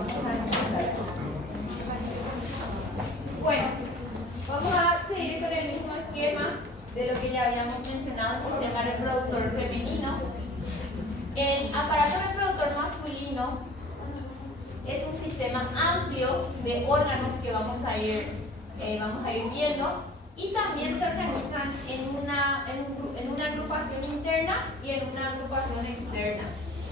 vamos a empezar. Bueno, vamos a seguir con el mismo esquema de lo que ya habíamos mencionado, el sistema reproductor femenino. El aparato reproductor masculino es un sistema amplio de órganos que vamos a ir viendo, y también se organizan en una agrupación interna y en una agrupación externa.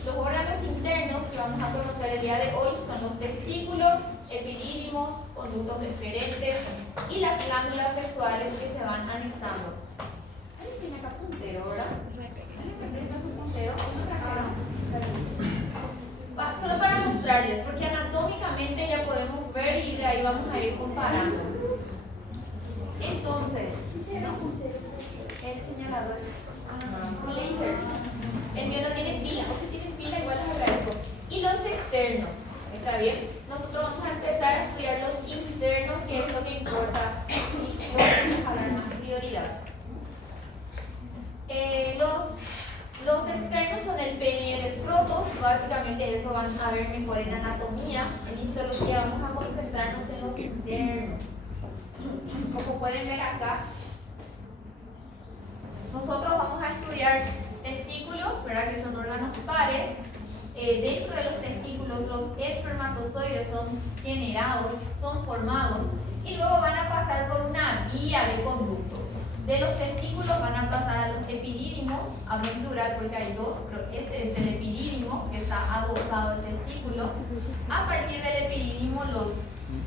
Los órganos internos que vamos a conocer el día de hoy son los testículos, epidídimos, conductos deferentes y las glándulas sexuales que se van anexando. ¿Alguien tiene acá puntero, verdad? ¿Alguien me presta su puntero? Solo para mostrarles, porque anatómicamente ya podemos ver y de ahí vamos a ir comparando. Entonces, el señalador, un láser. El mío no tiene pila, o si tiene pila igual les agradezco. Y los externos, ¿está bien? Nosotros vamos a empezar a estudiar los internos, que es lo que importa y lo que vamos a dar más prioridad. Los externos son el pene y el escroto. Básicamente eso van a ver mejor en anatomía. En histología vamos a concentrarnos en los internos. Como pueden ver acá, nosotros vamos a estudiar testículos, ¿verdad? Que son órganos pares. Dentro de los testículos los espermatozoides son generados, son formados y luego van a pasar por una vía de conductos. De los testículos van a pasar a los epidídimos, hablo en plural porque hay dos, pero este es el epidídimo que está adosado al testículo. A partir del epidídimo los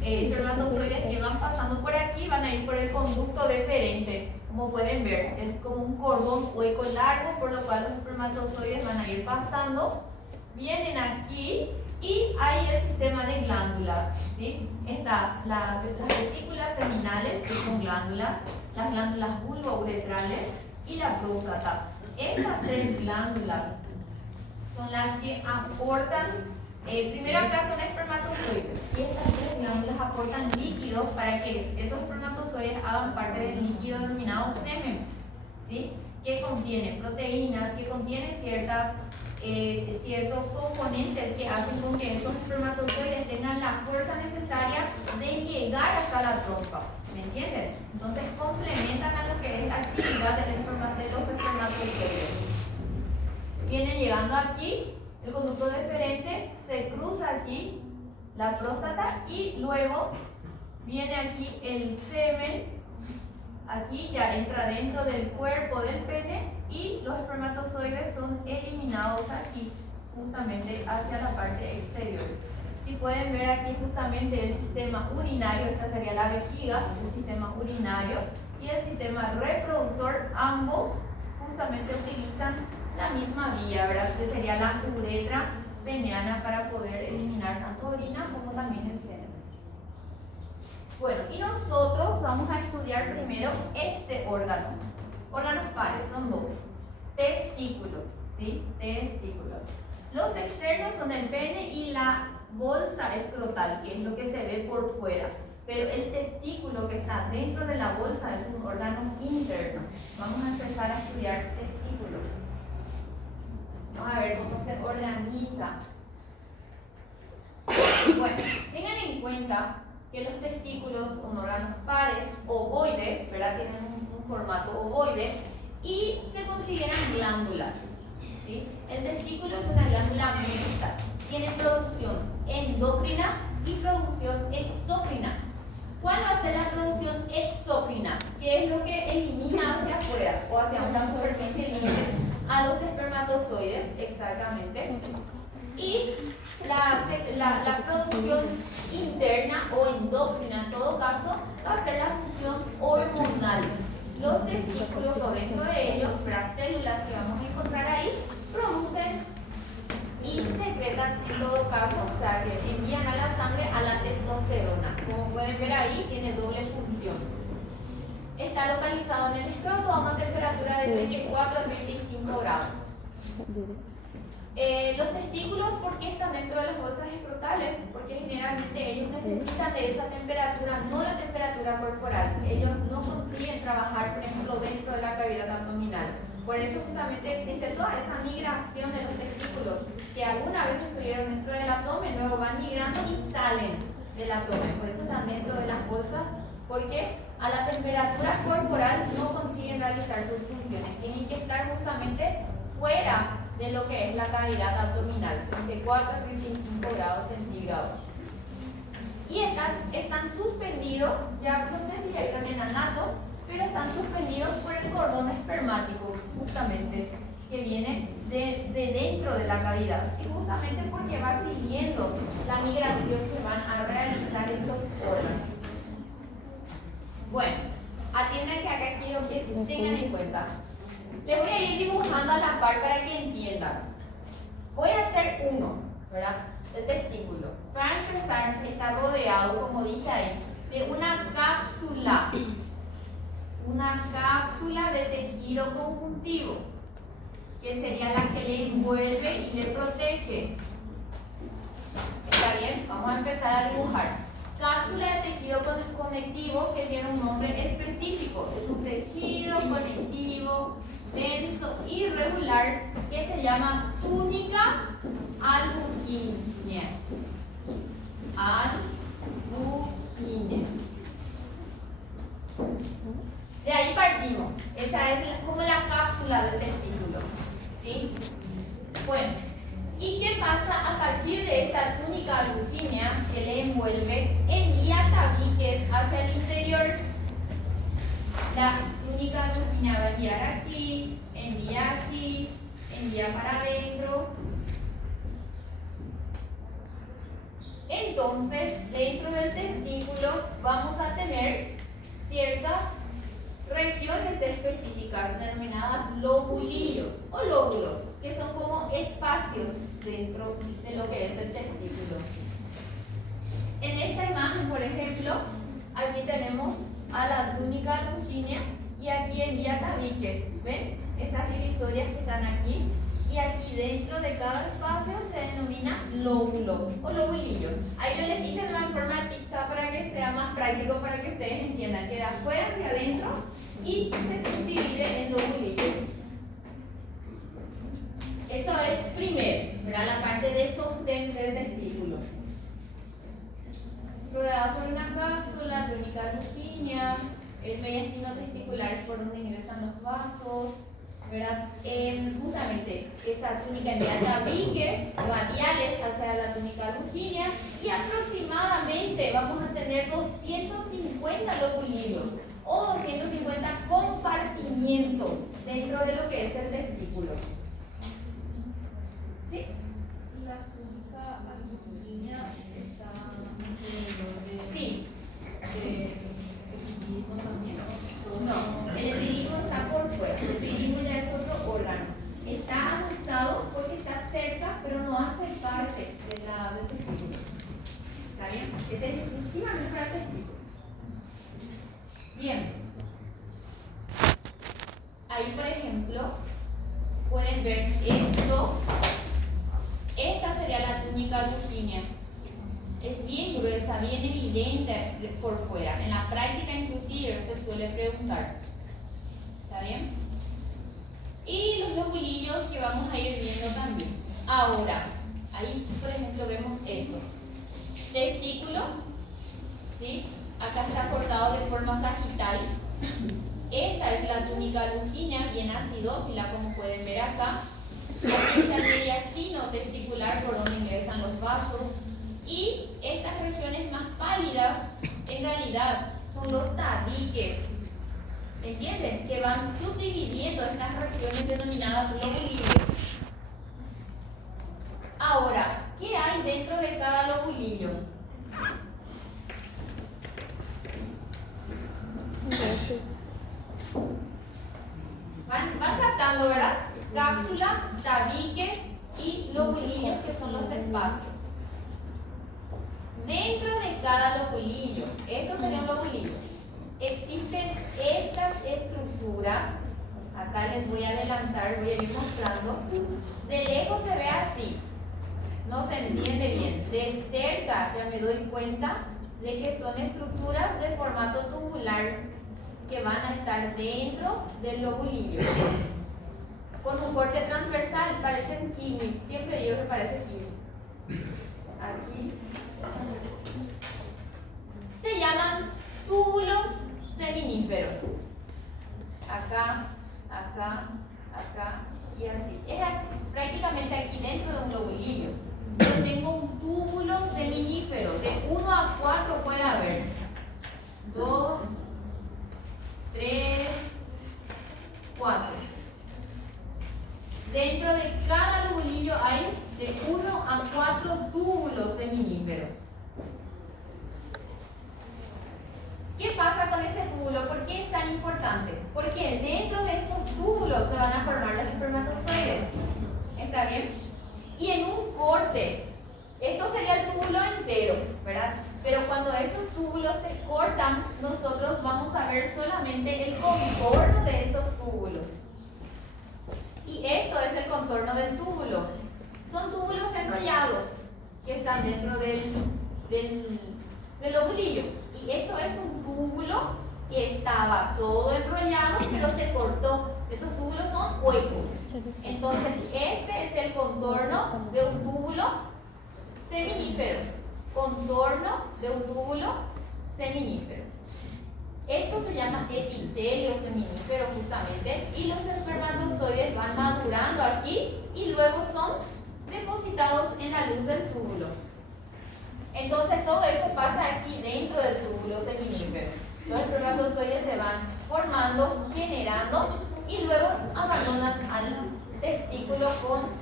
espermatozoides que van pasando por aquí van a ir por el conducto deferente. Como pueden ver, es como un cordón hueco largo por lo cual los espermatozoides van a ir pasando. Vienen aquí y hay el sistema de glándulas, ¿sí? Estas, las vesículas seminales, que son glándulas, las glándulas vulvouretrales y la próstata. Estas tres glándulas son las que aportan, primero acá son espermatozoides, y estas tres glándulas aportan líquidos para que esos espermatozoides hagan parte del líquido denominado semen, ¿sí? Que contiene proteínas, que contiene ciertos componentes que hacen con que estos espermatozoides tengan la fuerza necesaria de llegar hasta la trompa. ¿Me entienden? Entonces complementan a lo que es la actividad de los espermatozoides. Viene llegando aquí el conducto deferente, se cruza aquí la próstata y luego viene aquí el semen. Aquí ya entra dentro del cuerpo del pene y los espermatozoides son eliminados aquí, justamente hacia la parte exterior. Si pueden ver aquí justamente el sistema urinario, esta sería la vejiga, el sistema urinario y el sistema reproductor, ambos justamente utilizan la misma vía, ¿verdad? Que sería la uretra peneana para poder eliminar tanto orina como también el semen. Bueno, y nosotros vamos a estudiar primero este órgano. Órganos pares, son dos. Testículo, ¿sí? Testículo. Los externos son el pene y la bolsa escrotal, que es lo que se ve por fuera. Pero el testículo que está dentro de la bolsa es un órgano interno. Vamos a empezar a estudiar testículo. Vamos a ver cómo se organiza. Bueno, tengan en cuenta que los testículos son órganos pares, ovoides, ¿verdad? Tienen un formato ovoide y se consideran glándulas, ¿sí? El testículo es una glándula mixta, tiene producción endocrina y producción exócrina. ¿Cuál va a ser la producción exócrina? Que es lo que elimina hacia afuera o hacia una superficie libre a los espermatozoides, exactamente. Y la producción interna o endócrina, en todo caso, va a ser la función hormonal. Los testículos o dentro de ellos, las células que vamos a encontrar ahí, producen y secretan en todo caso, o sea, que envían a la sangre a la testosterona. Como pueden ver ahí, tiene doble función. Está localizado en el escroto a una temperatura de 34 a 35 grados. Los testículos, ¿por qué están dentro de las bolsas escrotales? Porque generalmente ellos necesitan de esa temperatura, no la temperatura corporal. Ellos no consiguen trabajar, por ejemplo, dentro de la cavidad abdominal. Por eso justamente existe toda esa migración de los testículos que alguna vez estuvieron dentro del abdomen, luego van migrando y salen del abdomen. Por eso están dentro de las bolsas, porque a la temperatura corporal no consiguen realizar sus funciones. Tienen que estar justamente fuera de lo que es la cavidad abdominal, 34 a 35 grados centígrados. Y están suspendidos, ya no sé si ya están en anato, pero están suspendidos por el cordón espermático, justamente, que viene de dentro de la cavidad. Y justamente porque va siguiendo la migración que van a realizar estos órganos. Bueno, atiendan que acá quiero que tengan en cuenta. Les voy a ir dibujando a la par para que entiendan. Voy a hacer uno, ¿verdad? El testículo. Para empezar, está rodeado, como dice ahí, de una cápsula. Una cápsula de tejido conjuntivo, que sería la que le envuelve y le protege. ¿Está bien? Vamos a empezar a dibujar. Cápsula de tejido conectivo que tiene un nombre específico. Es un tejido conectivo denso y irregular que se llama túnica albuginea. Albuginea. De ahí partimos. Esa es como la cápsula del testículo. ¿Sí? Bueno, ¿y qué pasa a partir de esta túnica albuginea que le envuelve? Envía tabiques hacia el interior. La túnica albuginea va a enviar aquí, envía para adentro. Entonces, dentro del testículo vamos a tener ciertas regiones específicas denominadas lobulillos o lóbulos, que son como espacios dentro de lo que es el testículo. En esta imagen, por ejemplo, aquí tenemos a la túnica albuginea y aquí envía tabiques. ¿Ven? Estas divisorias que están aquí. Y aquí dentro de cada espacio se denomina lóbulo o lobulillo. Ahí yo les hice en forma de pizza para que sea más práctico, para que ustedes entiendan que de afuera hacia adentro y se subdivide en lobulillos. Eso es primero, ¿verdad? La parte de sostén del testículo. Rodeada por una cápsula, túnica albuginea, el mediastino testicular por donde ingresan los vasos, ¿verdad? Justamente esa túnica envía tabiques radiales hacia la túnica albuginea y aproximadamente vamos a tener 250 lobulillos o 250 compartimientos dentro de lo que es el testículo. ¿Sí? La túnica albuginea está alrededor de... Sí. ¿Epididimo también? No, el epididimo está por fuera. El epididimo ya es otro órgano. Está adosado porque está cerca, pero no hace parte del testículo. ¿Está bien? Ese es exclusivamente para el testículo. Bien. Ahí, por ejemplo, pueden ver esto. Esta sería la túnica albuginea. Es bien gruesa, bien evidente por fuera. En la práctica inclusive se suele preguntar. ¿Está bien? Y los lobulillos que vamos a ir viendo también. Ahora, ahí por ejemplo vemos esto. Testículo, ¿sí? Acá está cortado de forma sagital. Esta es la túnica albuginea, bien acidófila, como pueden ver acá. Aquí está el mediastino testicular por donde ingresan los vasos. Y estas regiones más pálidas, en realidad, son los tabiques. ¿Entienden? Que van subdividiendo estas regiones denominadas lobulillos. Ahora, ¿qué hay dentro de cada lobulillo? Van tratando, ¿verdad? Cápsula, tabiques y lobulillos, que son los espacios. Dentro de cada lobulillo, estos serían lobulillos, existen estas estructuras. Acá les voy a adelantar, voy a ir mostrando. De lejos se ve así, no se entiende bien. De cerca ya me doy cuenta de que son estructuras de formato tubular que van a estar dentro del lobulillo. con un corte transversal, parecen kiwi, siempre digo que parece kiwi. Aquí. Se llaman túbulos seminíferos. Acá, acá, acá y así. Es así, prácticamente aquí dentro de un lobulillo. Yo tengo un túbulo seminífero, de 1 a 4 puede haber. 2, 3, 4. Dentro de cada lobulillo hay de 1 a 4 túbulos seminíferos. ¿Qué pasa con ese túbulo? ¿Por qué es tan importante? Porque dentro de estos túbulos se van a formar los espermatozoides. ¿Está bien? Y en un corte, esto sería el túbulo entero, ¿verdad? Pero cuando esos túbulos se cortan, nosotros vamos a ver solamente el contorno de esos túbulos. Y esto es el contorno del túbulo. Son túbulos enrollados que están dentro del lobulillo. Y esto es un túbulo que estaba todo enrollado, pero se cortó. Esos túbulos son huecos. Entonces, este es el contorno de un túbulo seminífero. Contorno de un túbulo seminífero. Esto se llama epitelio seminífero justamente, y los espermatozoides van madurando aquí y luego son depositados en la luz del túbulo. Entonces todo eso pasa aquí dentro del túbulo seminífero. Los espermatozoides se van formando, generando y luego abandonan al testículo con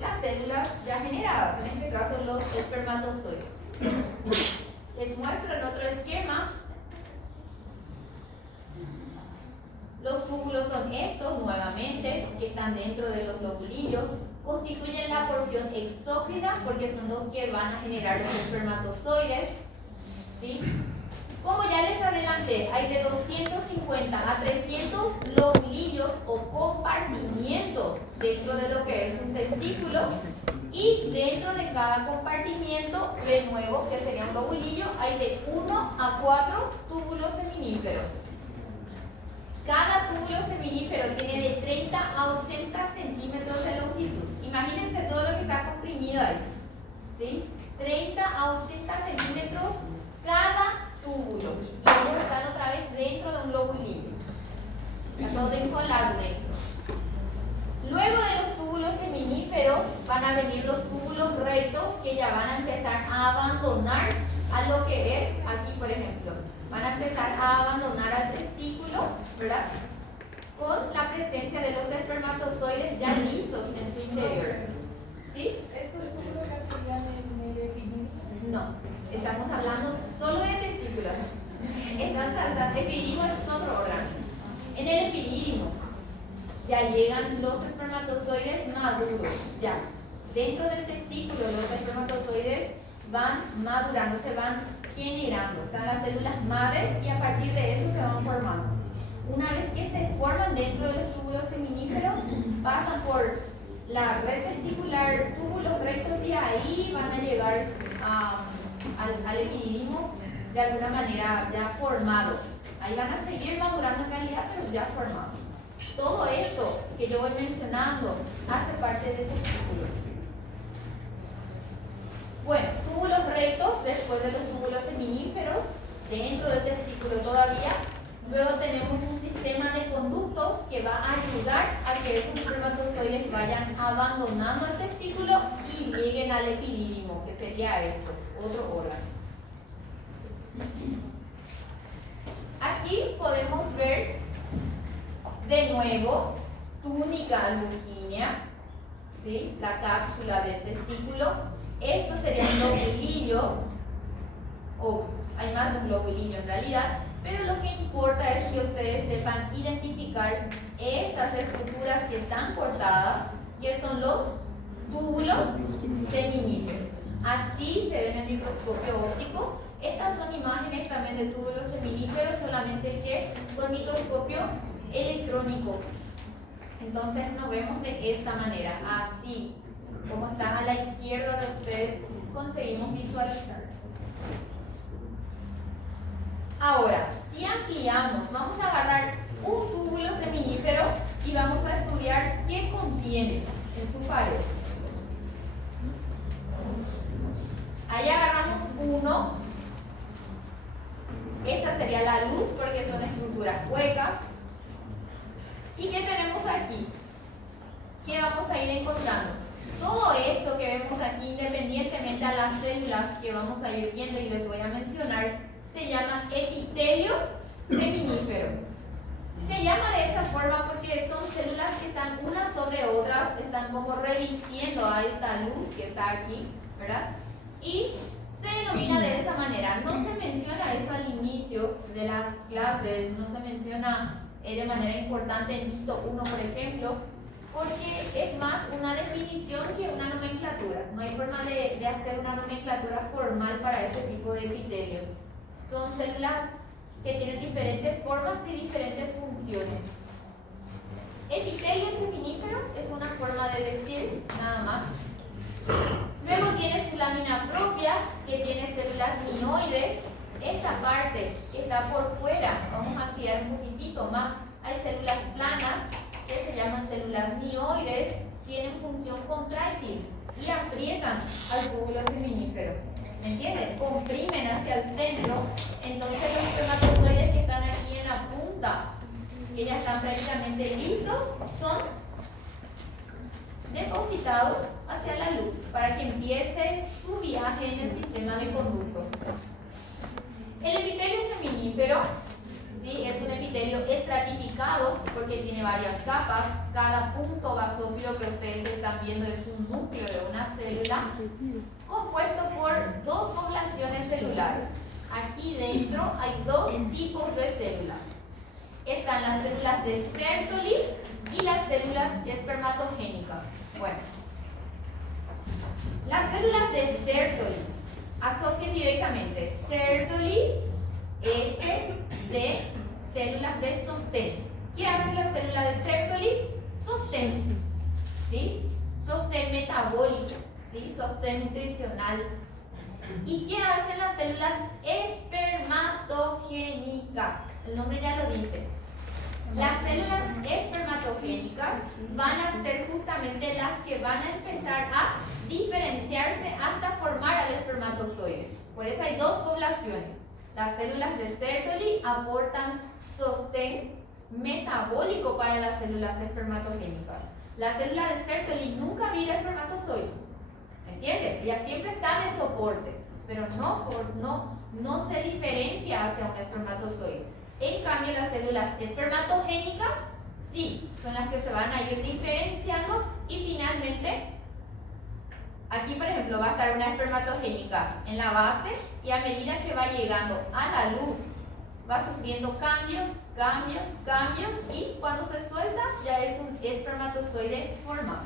las células ya generadas, en este caso los espermatozoides. Les muestro en otro esquema. Los túbulos son estos nuevamente, que están dentro de los lobulillos. Constituyen la porción exócrina porque son los que van a generar los espermatozoides. ¿Sí? Como ya les adelanté, hay de 250 a 300 lobulillos o compartimientos dentro de lo que es un testículo, y dentro de cada compartimiento, de nuevo, que sería un lobulillo, hay de 1 a 4 túbulos seminíferos. Cada túbulo seminífero tiene de 30 a 80 centímetros de longitud. Imagínense todo lo que está comprimido ahí. ¿Sí? 30 a 80 centímetros cada túbulo. Y ellos están otra vez dentro de un lobulillo. Está todo encolado dentro. Luego de los túbulos seminíferos van a venir los túbulos rectos, que ya van a empezar a abandonar a lo que es, aquí por ejemplo, van a empezar a abandonar al testículo, ¿verdad? Con la presencia de los espermatozoides ya listos en su interior. ¿Sí? ¿Estos túbulos que hacían en el epidídimo? No, estamos hablando solo de testículos. El epidídimo es otro órgano. En el epidídimo ya llegan los espermatozoides maduros, ya. Dentro del testículo los espermatozoides van madurando, se van generando. Están las células madres y a partir de eso se van formando. Una vez que se forman dentro de los túbulos seminíferos, pasan por la red testicular, túbulos rectos, y ahí van a llegar al epidídimo de alguna manera ya formados. Ahí van a seguir madurando en realidad, pero ya formados. Todo esto que yo voy mencionando hace parte del testículo. Bueno, túbulos rectos después de los túbulos seminíferos, dentro del testículo todavía. Luego tenemos un sistema de conductos que va a ayudar a que esos espermatozoides vayan abandonando el testículo y lleguen al epidídimo, que sería esto, otro órgano. Aquí podemos ver de nuevo túnica albuginea, ¿sí? La cápsula del testículo. Esto sería un lobulillo, o hay más de un lobulillo en realidad, pero lo que importa es que ustedes sepan identificar estas estructuras que están cortadas, que son los túbulos seminíferos. Así se ven en el microscopio óptico. Estas son imágenes también de túbulos seminíferos, solamente que con microscopio electrónico. Entonces nos vemos de esta manera, así como está a la izquierda de ustedes, conseguimos visualizar. Ahora, si ampliamos, vamos a agarrar un túbulo seminífero y vamos a estudiar qué contiene en su pared. Ahí agarramos uno. Esta sería la luz porque son estructuras huecas. ¿Y qué tenemos aquí? ¿Qué vamos a ir encontrando? Todo esto que vemos aquí, independientemente a las células que vamos a ir viendo y les voy a mencionar, se llama epitelio seminífero. Se llama de esa forma porque son células que están unas sobre otras, están como revistiendo a esta luz que está aquí, ¿verdad? Y se denomina de esa manera. No se menciona eso al inicio de las clases, no se menciona de manera importante en visto 1, por ejemplo, porque es más una definición que una nomenclatura. No hay forma de hacer una nomenclatura formal para este tipo de epitelio. Son células que tienen diferentes formas y diferentes funciones. Epitelios seminíferos es una forma de decir, nada más. Luego tiene su lámina propia, que tiene células mioides. Esta parte que está por fuera, vamos a ampliar un poquitito más. Hay células planas, que se llaman células mioides, tienen función contráctil y aprietan al túbulo seminífero. ¿Me entienden? Comprimen hacia el centro. Entonces los espermatozoides que están aquí en la punta, que ya están prácticamente listos, son depositados hacia la luz para que empiece su viaje en el sistema de conductos. El epitelio seminífero, ¿sí?, es un epitelio estratificado porque tiene varias capas. Cada punto basófilo que ustedes están viendo es un núcleo de una célula compuesto por dos poblaciones celulares. Aquí dentro hay dos tipos de células. Están las células de Sertoli y las células espermatogénicas. Bueno, las células de Sertoli asocian directamente Sertoli S de células de sostén. ¿Qué hace la célula de Sertoli? Sostén, ¿sí? Sostén metabólico, ¿sí? Sostén nutricional. ¿Y qué hacen las células espermatogénicas? El nombre ya lo dice. Las células espermatogénicas van a ser justamente las que van a empezar a diferenciarse hasta formar al espermatozoide. Por eso hay dos poblaciones. Las células de Sertoli aportan sostén metabólico para las células espermatogénicas. La célula de Sertoli nunca mira espermatozoide, ¿entiendes? Ella siempre está de soporte, pero no se diferencia hacia un espermatozoide. En cambio, las células espermatogénicas sí, son las que se van a ir diferenciando y finalmente, aquí por ejemplo va a estar una espermatogénica en la base y a medida que va llegando a la luz va sufriendo cambios y cuando se suelta ya es un espermatozoide formado.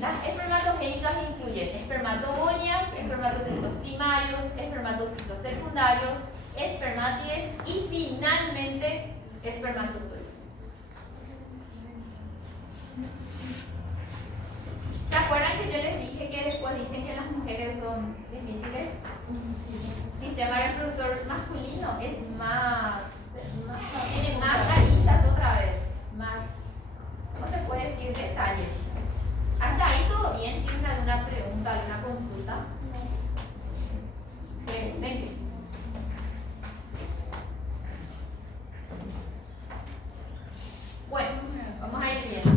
Las espermatogénicas incluyen espermatogonias, espermatocitos primarios, espermatocitos secundarios, espermátides y finalmente espermatozoides. ¿Se acuerdan que yo les dije que después dicen que las mujeres son difíciles? Sistema reproductor masculino es tiene más aristas otra vez, más, ¿cómo se puede decir? Detalles. ¿Hasta ahí todo bien? ¿Tienen alguna pregunta, alguna consulta? Vente. Bueno, vamos a ir viendo.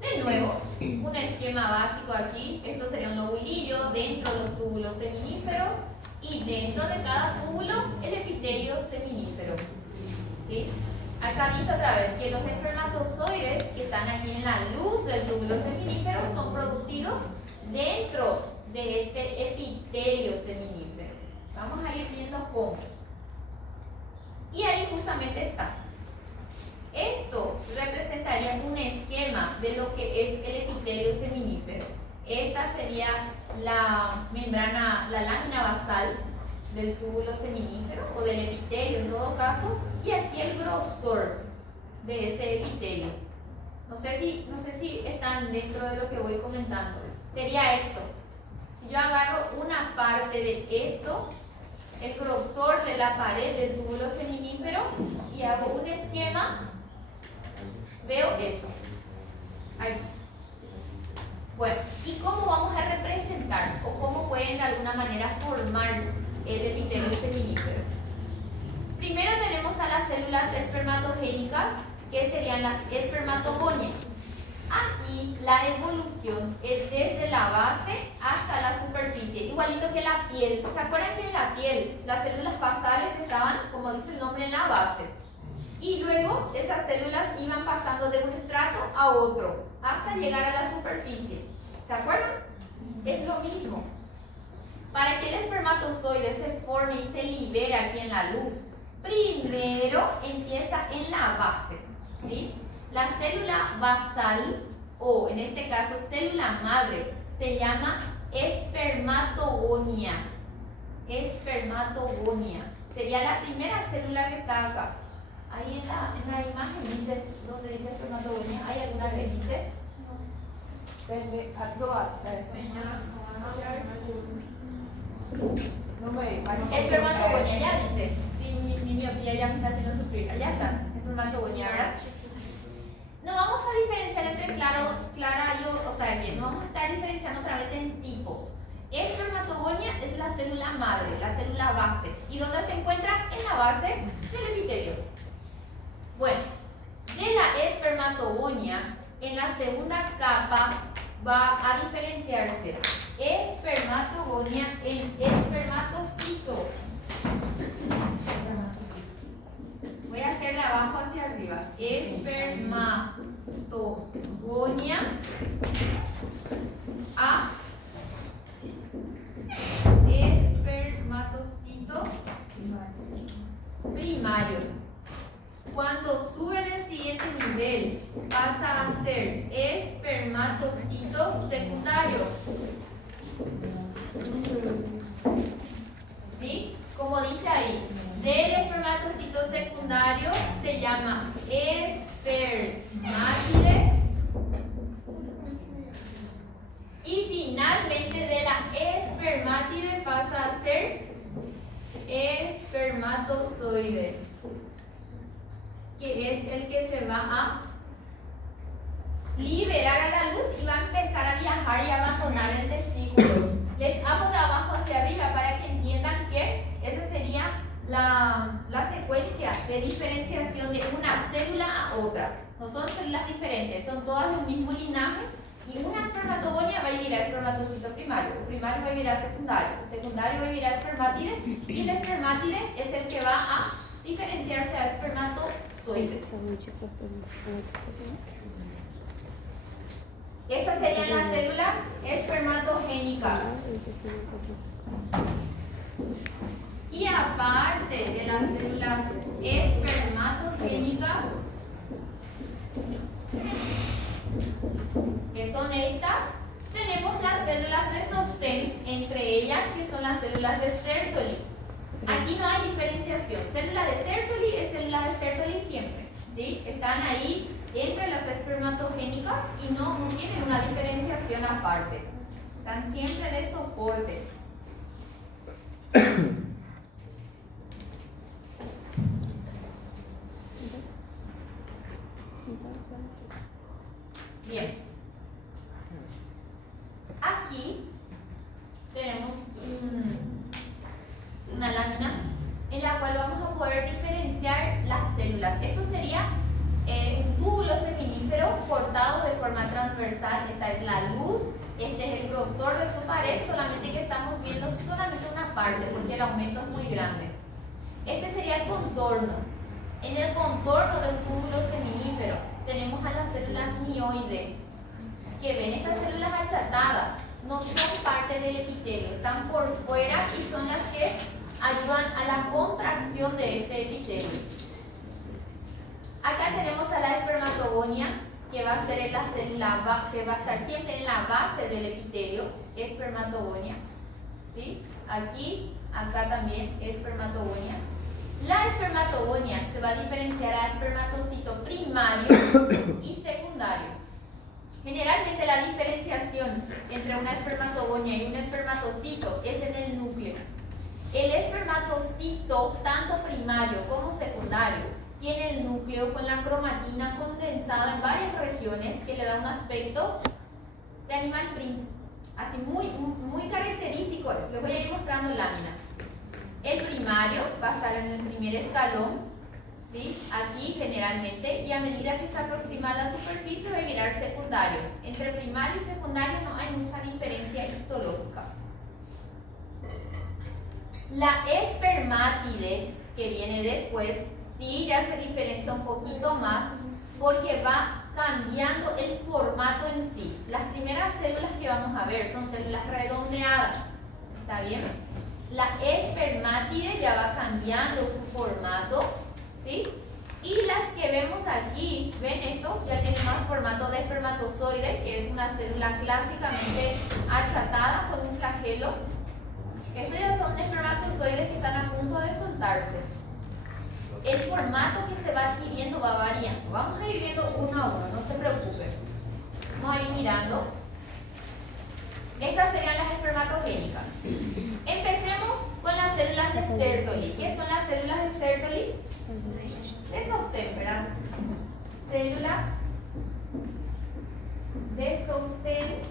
De nuevo, un esquema básico aquí. Esto sería un lobulillo dentro de los túbulos seminíferos y dentro de cada túbulo el epitelio seminífero. ¿Sí? Acá dice otra vez que los espermatozoides que están aquí en la luz del túbulo seminífero son producidos dentro de este epitelio seminífero. Vamos a ir viendo cómo. Y ahí justamente está. Esto representaría un esquema de lo que es el epitelio seminífero. Esta sería la membrana, la lámina basal del túbulo seminífero o del epitelio en todo caso, y aquí el grosor de ese epitelio. No sé si están dentro de lo que voy comentando. Sería esto. Si yo agarro una parte de esto el grosor de la pared del túbulo seminífero y hago un esquema, veo eso. Ahí. Bueno, ¿y cómo vamos a representar o cómo pueden de alguna manera formar el epitelio seminífero? Primero tenemos a las células espermatogénicas, que serían las espermatogonias. Aquí la evolución es desde la base hasta la superficie, igualito que la piel. ¿Se acuerdan que en la piel las células basales estaban, como dice el nombre, en la base? Y luego esas células iban pasando de un estrato a otro hasta llegar a la superficie. ¿Se acuerdan? Es lo mismo. Para que el espermatozoide se forme y se libere aquí en la luz, primero empieza en la base, ¿sí? La célula basal, o en este caso célula madre, se llama espermatogonia. Espermatogonia. Sería la primera célula que está acá. Ahí en la imagen dice, donde dice espermatogonia, ¿hay alguna que dice? Espermatogonia, ya dice. Sí, mi miopía ya me está haciendo sufrir. Allá está, espermatogonia, ¿verdad? No vamos a diferenciar entre clara y o sea, que no vamos a estar diferenciando otra vez en tipos. Espermatogonia es la célula madre, la célula base. ¿Y dónde se encuentra? En la base del epitelio. Bueno, de la espermatogonia, en la segunda capa va a diferenciarse espermatogonia en espermatocito. Voy a hacer de abajo hacia arriba. Espermatogonia a espermatocito primario. Cuando sube en el siguiente nivel, pasa a ser espermatocito secundario. ¿Sí? Como dice ahí, del espermatocito secundario se llama espermátide. Y finalmente de la espermátide pasa a ser espermatozoide, que es el que se va a liberar a la luz y va a empezar a viajar y abandonar el testículo. Les hago de abajo hacia arriba para que entiendan que esa sería la secuencia de diferenciación de una célula a otra. No son células diferentes, son todas del mismo linaje. Y una espermatogonia va a vivir a espermatocito primario, el primario va a vivir a secundario, el secundario va a vivir a espermátide y el espermátide es el que va a diferenciarse a espermatozoide. Estas serían las células espermatogénicas. Y aparte de las células espermatogénicas, que son estas, tenemos las células de sostén, entre ellas que son las células de Sertoli. Aquí no hay diferenciación. Célula de Sertoli es célula de Sertoli siempre, ¿sí? Están ahí entre las espermatogénicas y no tienen una diferenciación aparte. Están siempre de soporte. Bien. Aquí tenemos una lámina en la cual vamos a poder diferenciar las células. Esto sería un túbulo seminífero cortado de forma transversal. Esta es la luz, este es el grosor de su pared, solamente que estamos viendo solamente una parte porque el aumento es muy grande. Este sería el contorno. En el contorno del túbulo seminífero tenemos a las células mioides, que ven estas células achatadas, no son parte del epitelio, están por fuera y son las que ayudan a la contracción de este epitelio. Acá tenemos a la espermatogonia, que va a ser la célula que va a estar siempre en la base del epitelio, espermatogonia, ¿sí? Aquí, acá también, espermatogonia. La espermatogonia se va a diferenciar a espermatocito primario y secundario. Generalmente la diferenciación entre una espermatogonia y un espermatocito es en el núcleo. El espermatocito, tanto primario como secundario, tiene el núcleo con la cromatina condensada en varias regiones que le da un aspecto de animal print, así muy característico. Les voy a ir mostrando lámina. El primario va a estar en el primer escalón, ¿sí? Aquí generalmente, y a medida que se aproxima a la superficie va a mirar secundario. Entre primario y secundario no hay mucha diferencia histológica. La espermátide, que viene después, sí ya se diferencia un poquito más porque va cambiando el formato en sí. Las primeras células que vamos a ver son células redondeadas, ¿está bien? La espermátide ya va cambiando su formato, ¿sí? Y las que vemos aquí, ¿ven esto? Ya tiene más formato de espermatozoide, que es una célula clásicamente achatada con un flagelo. Estos ya son espermatozoides que están a punto de soltarse. El formato que se va adquiriendo va variando. Vamos a ir viendo uno a uno, no se preocupen. Vamos a ir mirando. Estas serían las espermatogénicas. Empecemos con las células de Sertoli. ¿Qué son las células de Sertoli? De sostén, ¿verdad? Célula de sostén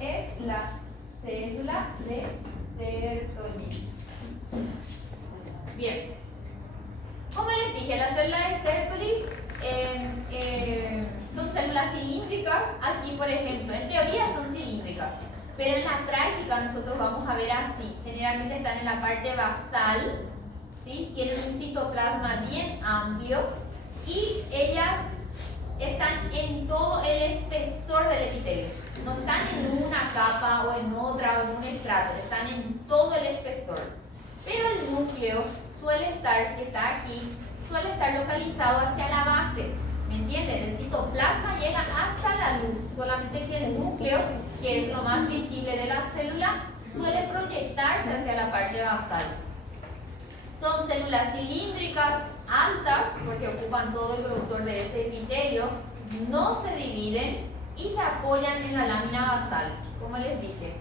es la célula de Sertoli. Bien. Como les dije, las células de Sertoli son células cilíndricas. Aquí, por ejemplo, en teoría son cilíndricas, pero en la práctica nosotros vamos a ver así. Generalmente están en la parte basal, ¿sí? Tienen un citoplasma bien amplio y ellas están en todo el espesor del epitelio. No están en una capa o en otra o en un estrato, están en todo el espesor. Pero el núcleo suele estar, que está aquí, suele estar localizado hacia la base. ¿Me entienden? El citoplasma llega hasta la luz, solamente que el núcleo, que es lo más visible de la célula, suele proyectarse hacia la parte basal. Son células cilíndricas, altas, porque ocupan todo el grosor de ese epitelio, no se dividen y se apoyan en la lámina basal, como les dije.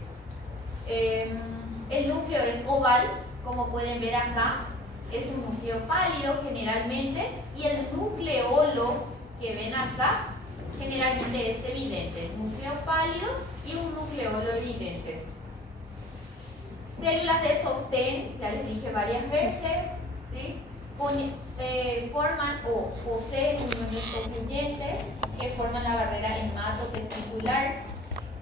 El núcleo es oval, como pueden ver acá, es un núcleo pálido generalmente, y el nucleolo que ven acá generalmente es evidente, núcleo pálido y un nucleolo evidente. Células de sostén, ya les dije varias veces, ¿sí? Forman o poseen uniones concluyentes que forman la barrera hematotesticular.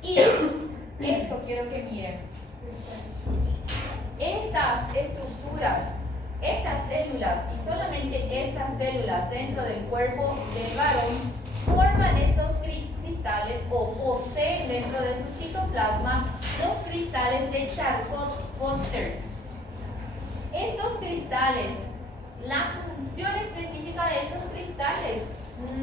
Y esto quiero que miren. Estas estructuras, estas células y solamente estas células dentro del cuerpo del varón forman estos cristales o poseen dentro de su citoplasma los cristales de Charcot-Foster. Estos cristales, la función específica de esos cristales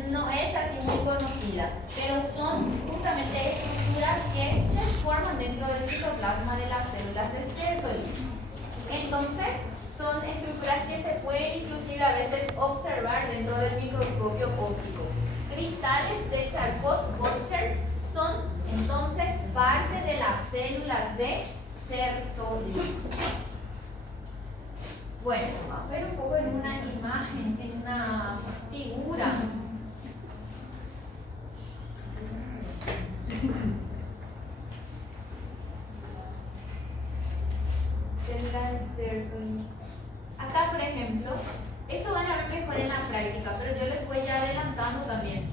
no es así muy conocida, pero son justamente estructuras que se forman dentro del citoplasma de las células de Sertoli. Entonces, son estructuras que se pueden inclusive a veces observar dentro del microscopio óptico. Cristales de Charcot-Foster son entonces parte de las células de Sertoli. Bueno, vamos a ver un poco en una imagen, en una figura. Célula de Sertoli. Acá, por ejemplo, esto van a ver mejor en la práctica, pero yo les voy ya adelantando también.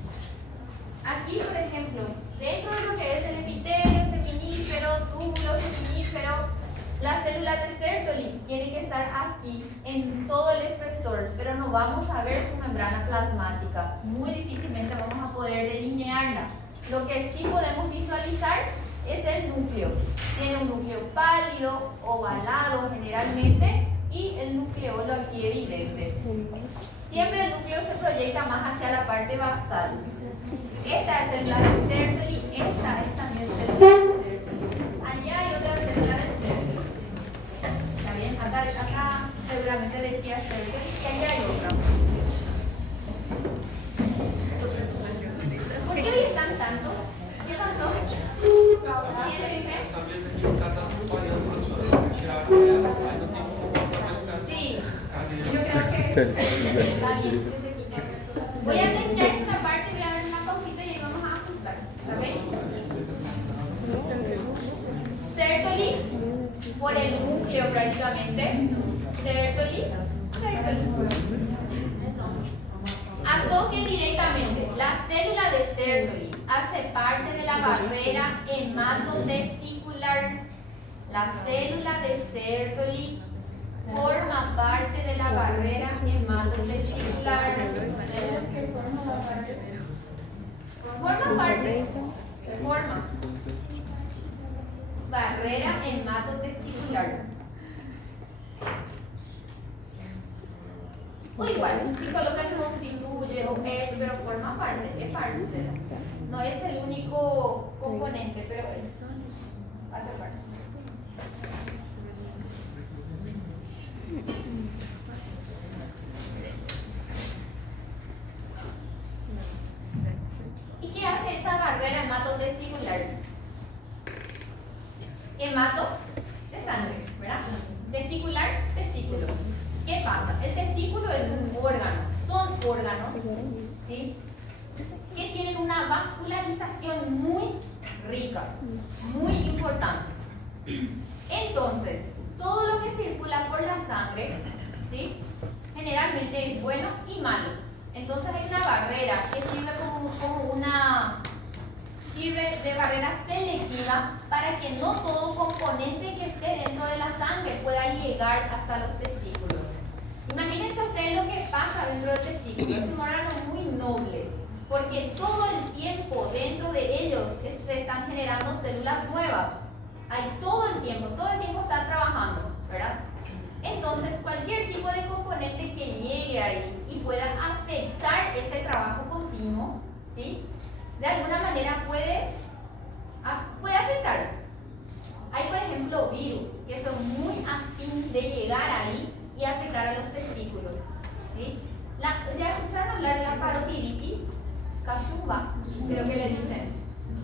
Aquí, por ejemplo, dentro de lo que es el epitelio seminífero, túbulo seminífero, las células de Sertoli tienen que estar aquí en todo el espesor, pero no vamos a ver su membrana plasmática. Muy difícilmente vamos a poder delinearla. Lo que sí podemos visualizar es el núcleo. Tiene un núcleo pálido, ovalado generalmente, y el nucleolo aquí evidente. Siempre el núcleo se proyecta más hacia la parte basal. Esta es célula de Sertoli, esta es también célula de Sertoli. Allá hay otra célula de Sertoli. ¿Está bien? Acá seguramente decía Sertoli y allá hay otra. ¿Por qué hoy están tantos? ¿Qué pasó? ¿Tiene mi fe? Está bien, que se quite. Voy a terminar esta parte, voy a dar una pausita y ahí vamos a ajustar. ¿Está bien? Sertoli, por el núcleo prácticamente. Sertoli. Asocien directamente. La célula de Sertoli hace parte de la barrera hematotesticular. La célula de Sertoli forma parte de la barrera hematotesticular. Forma parte. Forma. Barrera hematotesticular. O igual, si colocan constituye o es, pero forma parte, es parte de la. No es el único componente, pero es. Hace parte. ¿Y qué hace esa barrera hematotesticular? Hemato de sangre, ¿verdad? Testicular, testículo. ¿Qué pasa? El testículo es un órgano, son órganos, ¿sí?, que tienen una vascularización muy rica, muy importante. Entonces, todo lo que circula por la sangre, ¿sí?, generalmente es bueno y malo. Entonces hay una barrera que sirve sirve de barrera selectiva para que no todo componente que esté dentro de la sangre pueda llegar hasta los testículos. Imagínense ustedes lo que pasa dentro del testículo. Es un órgano muy noble, porque todo el tiempo dentro de ellos se están generando células nuevas. Hay todo el tiempo están trabajando, ¿verdad? Entonces, cualquier tipo de componente que llegue ahí y pueda afectar ese trabajo continuo, ¿sí?, de alguna manera puede afectar. Hay, por ejemplo, virus que son muy afín de llegar ahí y afectar a los testículos, ¿sí? ¿Ya escucharon hablar de la parotiditis? Cachumba, creo que le dicen,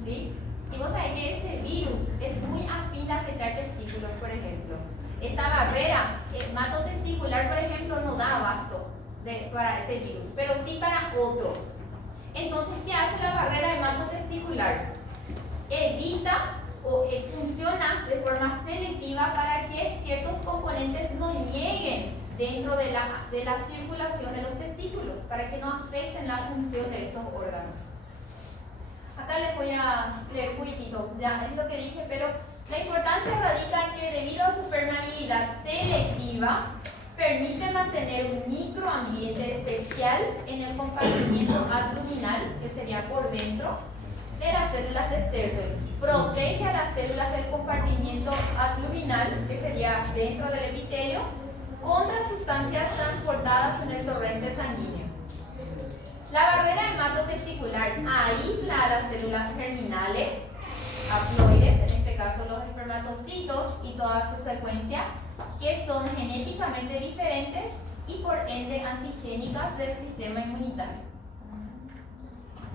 ¿sí? Y vos sabés que ese virus es muy afín a afectar testículos, por ejemplo. Esta barrera hematotesticular, por ejemplo, no da abasto para ese virus, pero sí para otros. Entonces, ¿qué hace la barrera hematotesticular? Evita o funciona de forma selectiva para que ciertos componentes no lleguen dentro de la circulación de los testículos, para que no afecten la función de esos órganos. Acá les voy a leer un poquitito, ya es lo que dije, pero la importancia radica en que debido a su permeabilidad selectiva, permite mantener un microambiente especial en el compartimiento abdominal, que sería por dentro de las células de Sertoli. Protege a las células del compartimiento abdominal, que sería dentro del epitelio, contra sustancias transportadas en el torrente sanguíneo. La barrera hematotesticular aísla a las células germinales, haploides, en este caso los espermatocitos y toda su secuencia, que son genéticamente diferentes y por ende antigénicas del sistema inmunitario.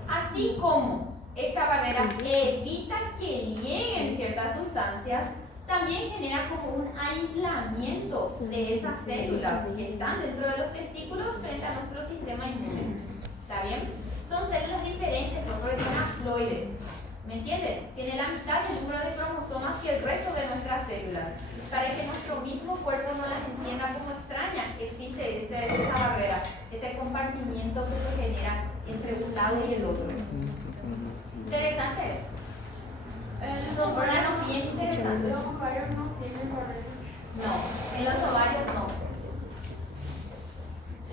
Así como esta barrera evita que lleguen ciertas sustancias, también genera como un aislamiento de esas células que están dentro de los testículos frente a nuestro sistema inmune. ¿Está bien? Son células diferentes, porque son haploides. ¿Me entienden? Tiene la mitad del número de cromosomas que el resto de nuestras células. Para que nuestro mismo cuerpo no las entienda como extraña, existe esa barrera, ese compartimiento que se genera entre un lado y el otro. ¿Interesante? Son órganos bien interesantes. Los ovarios no tienen barrera. No, en los ovarios no.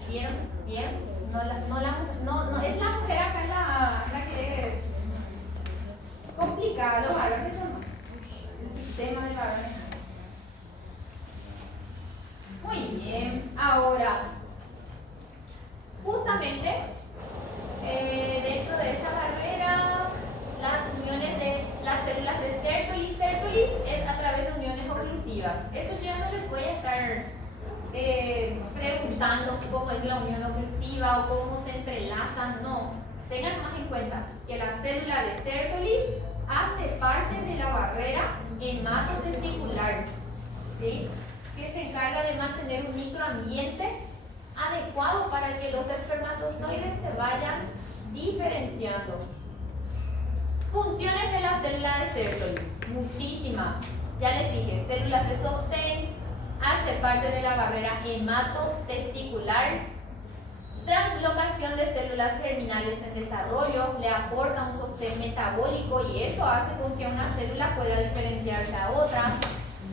¿Vieron? ¿Vieron? No, es la mujer acá la que es complicada, los varones son el sistema de varones. Muy bien, ahora, justamente dentro de esa barrera, las uniones de las células de Sertoli. Sertoli es a través de uniones oclusivas. Eso yo no les voy a estar preguntando cómo es la unión oclusiva o cómo se entrelazan, no. Tengan más en cuenta que la célula de Sertoli hace parte de la barrera hematotesticular, ¿sí?, que se encarga de mantener un microambiente adecuado para que los espermatozoides se vayan diferenciando. Funciones de la célula de Sertoli, muchísimas. Ya les dije, células de sostén, hace parte de la barrera hematotesticular, translocación de células germinales en desarrollo, le aporta un sostén metabólico y eso hace con que una célula pueda diferenciarse a otra.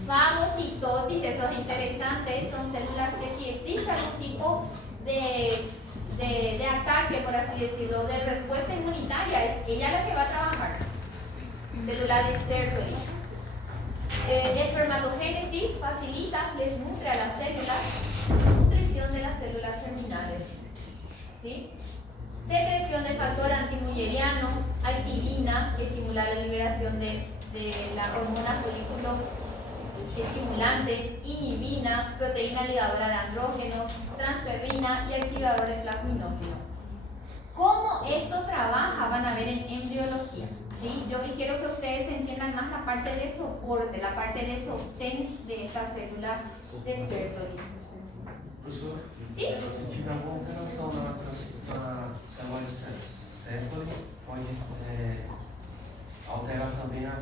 Fagocitosis, eso es interesante, son células que si existe algún tipo de ataque, por así decirlo, de respuesta inmunitaria, es ella la que va a trabajar. Célula de Sertoli. Espermatogénesis facilita, les nutre a las células, nutrición de las células germinales. ¿Sí? Secreción del factor antimulleriano, activina, que estimula la liberación de la hormona folículo estimulante, inhibina, proteína ligadora de andrógenos, transferrina y activador de plasminógeno. ¿Cómo esto trabaja? Van a ver en embriología. ¿Sí? Yo quiero que ustedes entiendan más la parte de soporte, la parte de sostén de esta célula de Sertoli. Professor, ¿Sí? se tiver alguma alteração na célula de Sertoli, pode alterar também a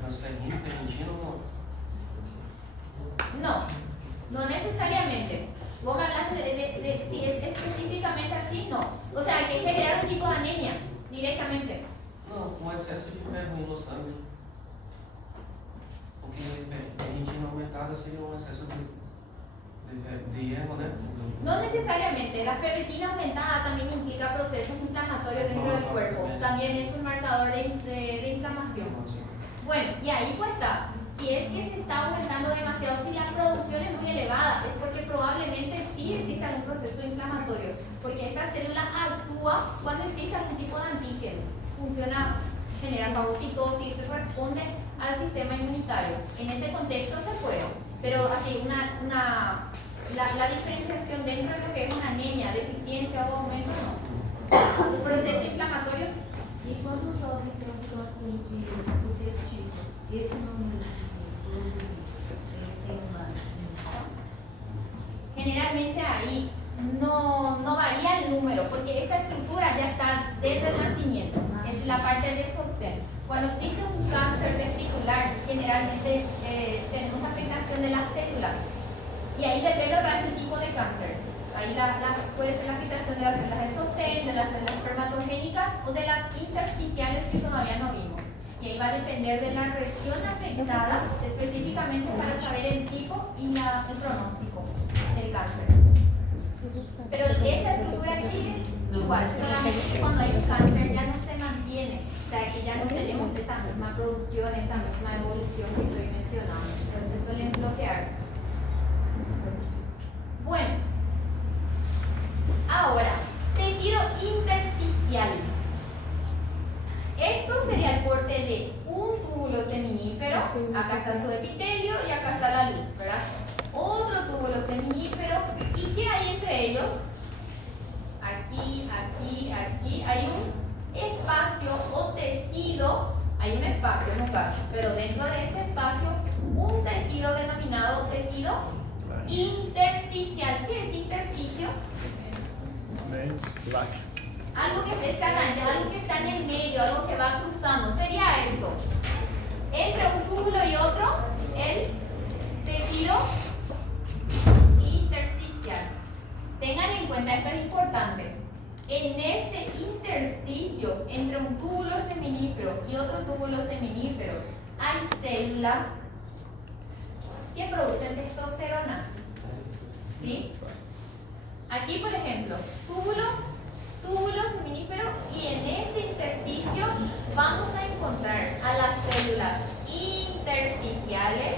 transferrina, ferritina ou não? No, no necesariamente. Vos me hablas de si es específicamente así, no. O sea, hay que generar un tipo de anemia directamente. Não, com excesso de ferro no sangue. Porque ferritina aumentada seria um excesso de hierro, né? No necesariamente. La ferritina aumentada también implica procesos inflamatorios dentro del cuerpo. También es un marcador de inflamación. Bueno, y ahí pues está. Si es que se está aumentando demasiado, si la producción es muy elevada, es porque probablemente sí existe algún proceso inflamatorio, porque esta célula actúa cuando existe algún tipo de antígeno, funciona, genera fagocitosis, responde al sistema inmunitario. En ese contexto se puede, pero así la diferenciación dentro de lo que es una anemia, deficiencia o aumento, no. El proceso inflamatorio sí. E quando o jovem tem uma situação de intestino, esse não tem uma. Generalmente ahí no varía el número, porque esta estructura ya está desde el nacimiento, es la parte de sostén. Cuando existe un cáncer testicular, generalmente tenemos afectación de las células, y ahí depende del tipo de cáncer. Ahí puede ser la afectación de las células de sostén, de las células espermatogénicas o de las intersticiales que todavía no vimos. Y ahí va a depender de la región afectada, específicamente para saber el tipo y el pronóstico del cáncer. Pero esta estructura aquí es igual, solamente que cuando hay un cáncer ya no se mantiene, o sea que ya no tenemos esa misma producción, esa misma evolución que estoy mencionando. Entonces suelen bloquear. Bueno, ahora, tejido intersticial. Esto sería el corte de un túbulo seminífero, acá está su epitelio y acá está la luz, ¿verdad? Otro túbulo seminífero, ¿y qué hay entre ellos? Aquí, aquí, aquí, hay un espacio o tejido, hay un espacio en un caso, pero dentro de ese espacio, un tejido denominado tejido intersticial. ¿Qué es intersticio? Algo que es extraño, algo que está en el medio, algo que va cruzando. Sería esto. Entre un túbulo y otro, el tejido intersticial. Tengan en cuenta, esto es importante. En este intersticio entre un túbulo seminífero y otro túbulo seminífero hay células que producen testosterona. ¿Sí? Aquí, por ejemplo, túbulo seminífero, y en este intersticio vamos a encontrar a las células intersticiales,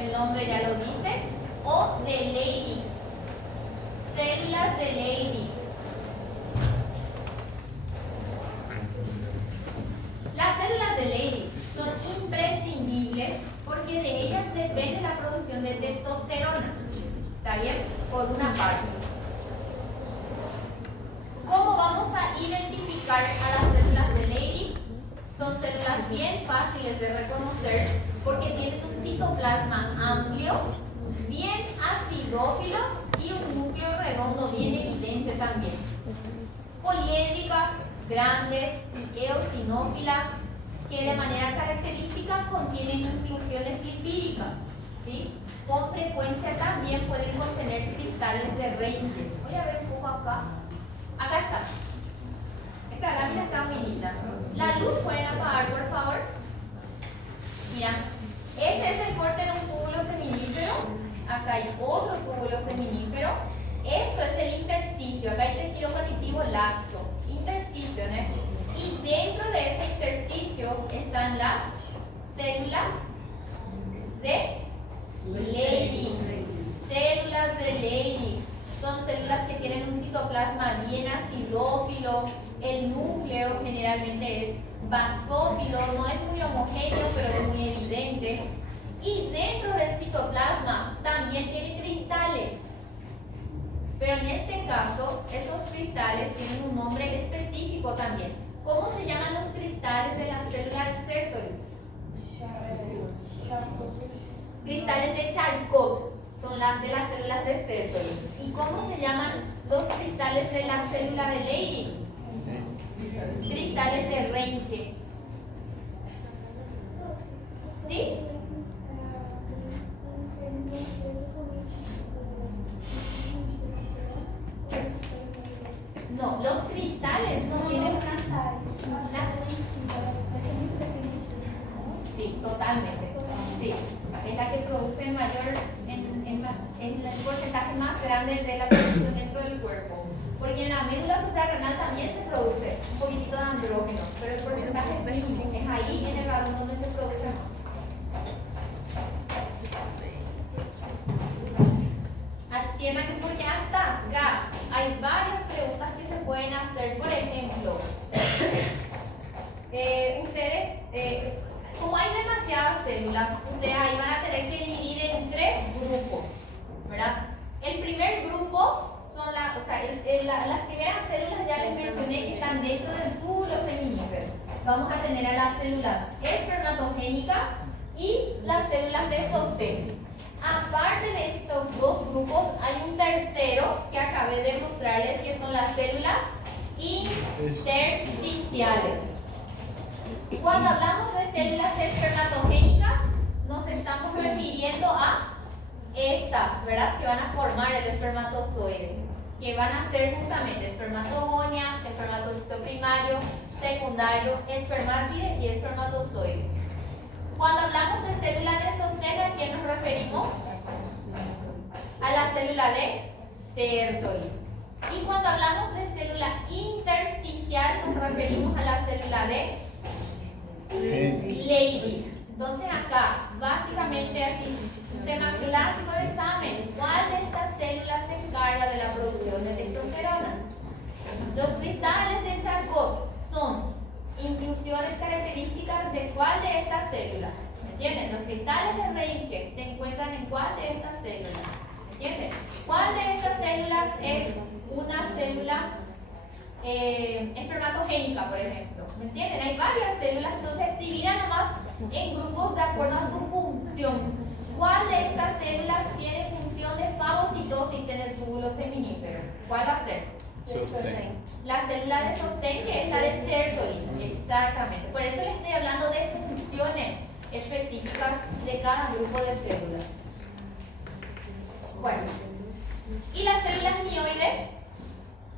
el nombre ya lo dice, o de Leydig, células de Leydig. Las células de Leydig son imprescindibles porque de ellas depende la producción de testosterona. ¿Está bien? Por una parte. ¿Cómo vamos a identificar a las células de Leydig? Son células bien fáciles de reconocer porque tienen un citoplasma amplio, bien acidófilo y un núcleo redondo grandes y eosinófilas que de manera característica contienen inclusiones lipídicas, ¿sí? Con frecuencia también pueden contener cristales de Reinke. Voy a ver un poco acá. Acá está. Esta lámina está muy linda. La luz pueden apagar, por favor. Mira, este es el corte de un túbulo seminífero. Acá hay otro túbulo seminífero. Esto es el intersticio. Acá hay tejido conectivo laxo. Intersticio, ¿no? Y dentro de ese intersticio están las células de Leydig. Células de Leydig. Son células que tienen un citoplasma bien acidófilo. El núcleo generalmente es basófilo, no es muy homogéneo, pero es muy evidente. Y dentro del citoplasma también tiene cristales. Pero en este caso, esos cristales tienen un nombre específico también. ¿Cómo se llaman los cristales de la célula de Sertoli? Cristales de Charcot son las de las células de Sertoli. ¿Y cómo se llaman los cristales de la célula de Leydig? Cristales de Reinke. ¿Sí? No, los cristales no tienen sí, totalmente. Sí, es la que produce mayor, en el porcentaje más grande de la producción dentro del cuerpo. Porque en la médula suprarrenal también se produce un poquitito de andrógeno, pero el porcentaje es mínimo. Es ahí en el balón donde se produce más. Atiendan porque hasta acá hay varias preguntas que se pueden hacer. Por ejemplo, ustedes, como hay demasiadas células, ustedes ahí van a tener que dividir en 3 grupos, ¿verdad? El primer grupo son las primeras células, ya les mencioné, que están dentro del túbulo seminífero. Vamos a tener a las células espermatogénicas y las células de sostén. Aparte de estos dos grupos, hay un tercero que acabé de mostrarles, que son las células intersticiales. Cuando hablamos de células espermatogénicas, nos estamos refiriendo a estas, ¿verdad? Que van a formar el espermatozoide, que van a ser justamente espermatogonia, espermatocito primario, secundario, espermátide y espermatozoide. Cuando hablamos de célula de sostén, ¿a qué nos referimos? A la célula de Sertoli. Y cuando hablamos de célula intersticial, nos referimos a la célula de Leydig. Entonces acá, básicamente así, un tema clásico de examen. ¿Cuál de estas células se encarga de la producción de testosterona? Los cristales de Charcot son inclusiones características de cuál de estas células. ¿Me entienden? Los cristales de Reinke se encuentran en cuál de estas células. ¿Me entienden? ¿Cuál de estas células es una célula espermatogénica, por ejemplo? ¿Me entienden? Hay varias células, entonces dividan nomás en grupos de acuerdo a su función. ¿Cuál de estas células tiene función de fagocitosis en el túbulo seminífero? ¿Cuál va a ser? Sostén. La célula de sostén, que es la de Sertoli. Exactamente. Por eso les estoy hablando de funciones específicas de cada grupo de células. Bueno, y las células mioides.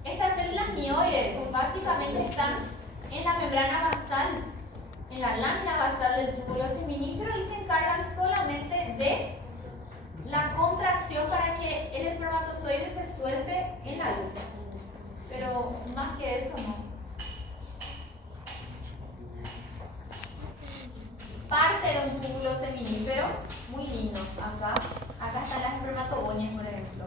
Estas células mioides básicamente están en la membrana basal, en la lámina basal del túbulo seminífero, y se encargan solamente de la contracción para que el espermatozoide se suelte en la luz. Pero más que eso no. Parte de un túbulo seminífero, muy lindo. Acá están las espermatogonias, por ejemplo.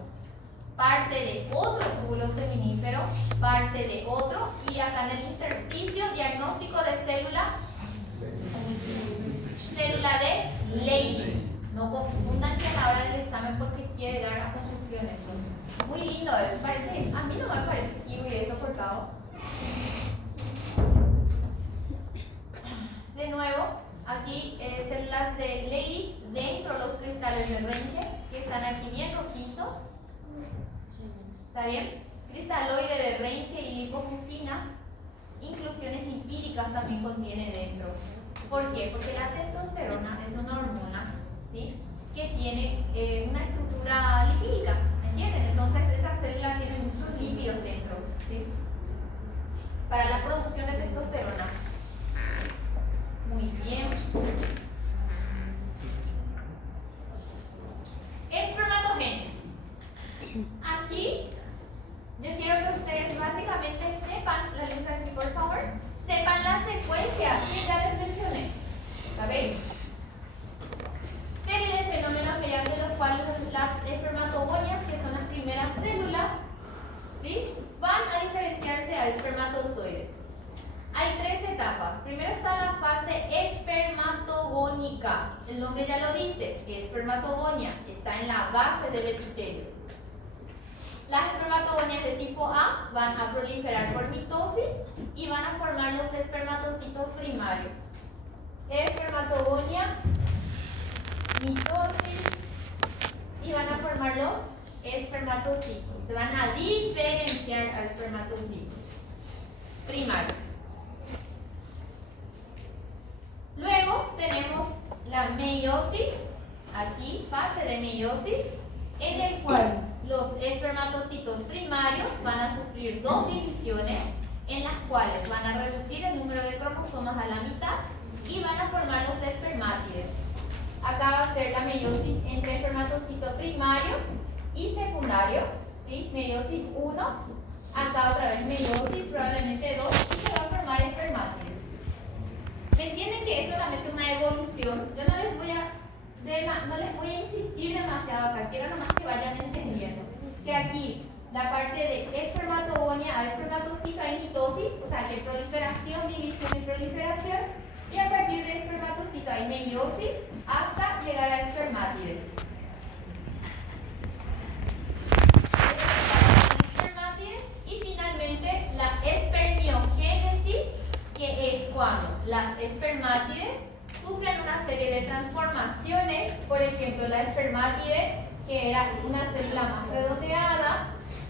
Parte de otro túbulo seminífero, parte de otro, y acá en el intersticio, diagnóstico de célula de Leydig. No confundan que a la hora del examen porque quiere dar las confusiones. Muy lindo, parece, a mí no me parece kiwi esto cortado. De nuevo, aquí células de Leydig dentro de los cristales de Reinke, que están aquí bien rojizos. ¿Está bien? Cristaloide de Reinke y lipofuscina, lipídicas también contiene dentro. ¿Por qué? Porque la testosterona es una hormona, ¿sí?, que tiene una estructura lipídica, ¿me entienden? Entonces esa célula tiene muchos lípidos dentro, ¿sí?, para la producción de testosterona. Muy bien. Espermatogénesis. Aquí yo quiero que ustedes básicamente sepan, la luz aquí por favor, sepan la secuencia que ya les mencioné. ¿Saben? Serie de fenómenos mediante los cuales las espermatogonias, que son las primeras células, ¿sí?, van a diferenciarse a espermatozoides. Hay tres etapas. Primero está la fase espermatogónica. El nombre ya lo dice, espermatogonia, está en la base del epitelio. Las espermatogonias de tipo A van a proliferar por mitosis y van a formar los espermatocitos primarios. Espermatogonia, mitosis y van a formar los espermatocitos. Se van a diferenciar a espermatocitos primarios. Luego tenemos la meiosis, aquí fase de meiosis, en el cual los espermatocitos primarios van a sufrir dos divisiones en las cuales van a reducir el número de cromosomas a la mitad y van a formar los espermátides. Acá va a ser la meiosis entre espermatocito primario y secundario, ¿sí?, meiosis 1, acá otra vez meiosis, probablemente 2, y se va a formar espermátides. ¿Me entienden que es solamente una evolución? Yo no les voy a insistir demasiado acá, quiero nomás que vayan entendiendo que aquí la parte de espermatogonia a espermatocito hay mitosis, o sea que proliferación, división y proliferación, y a partir de espermatocito hay meiosis hasta llegar a espermátides. Y finalmente la espermiogénesis, que es cuando las espermátides sufren una serie de transformaciones. Por ejemplo, la espermátide, que era una célula más redondeada,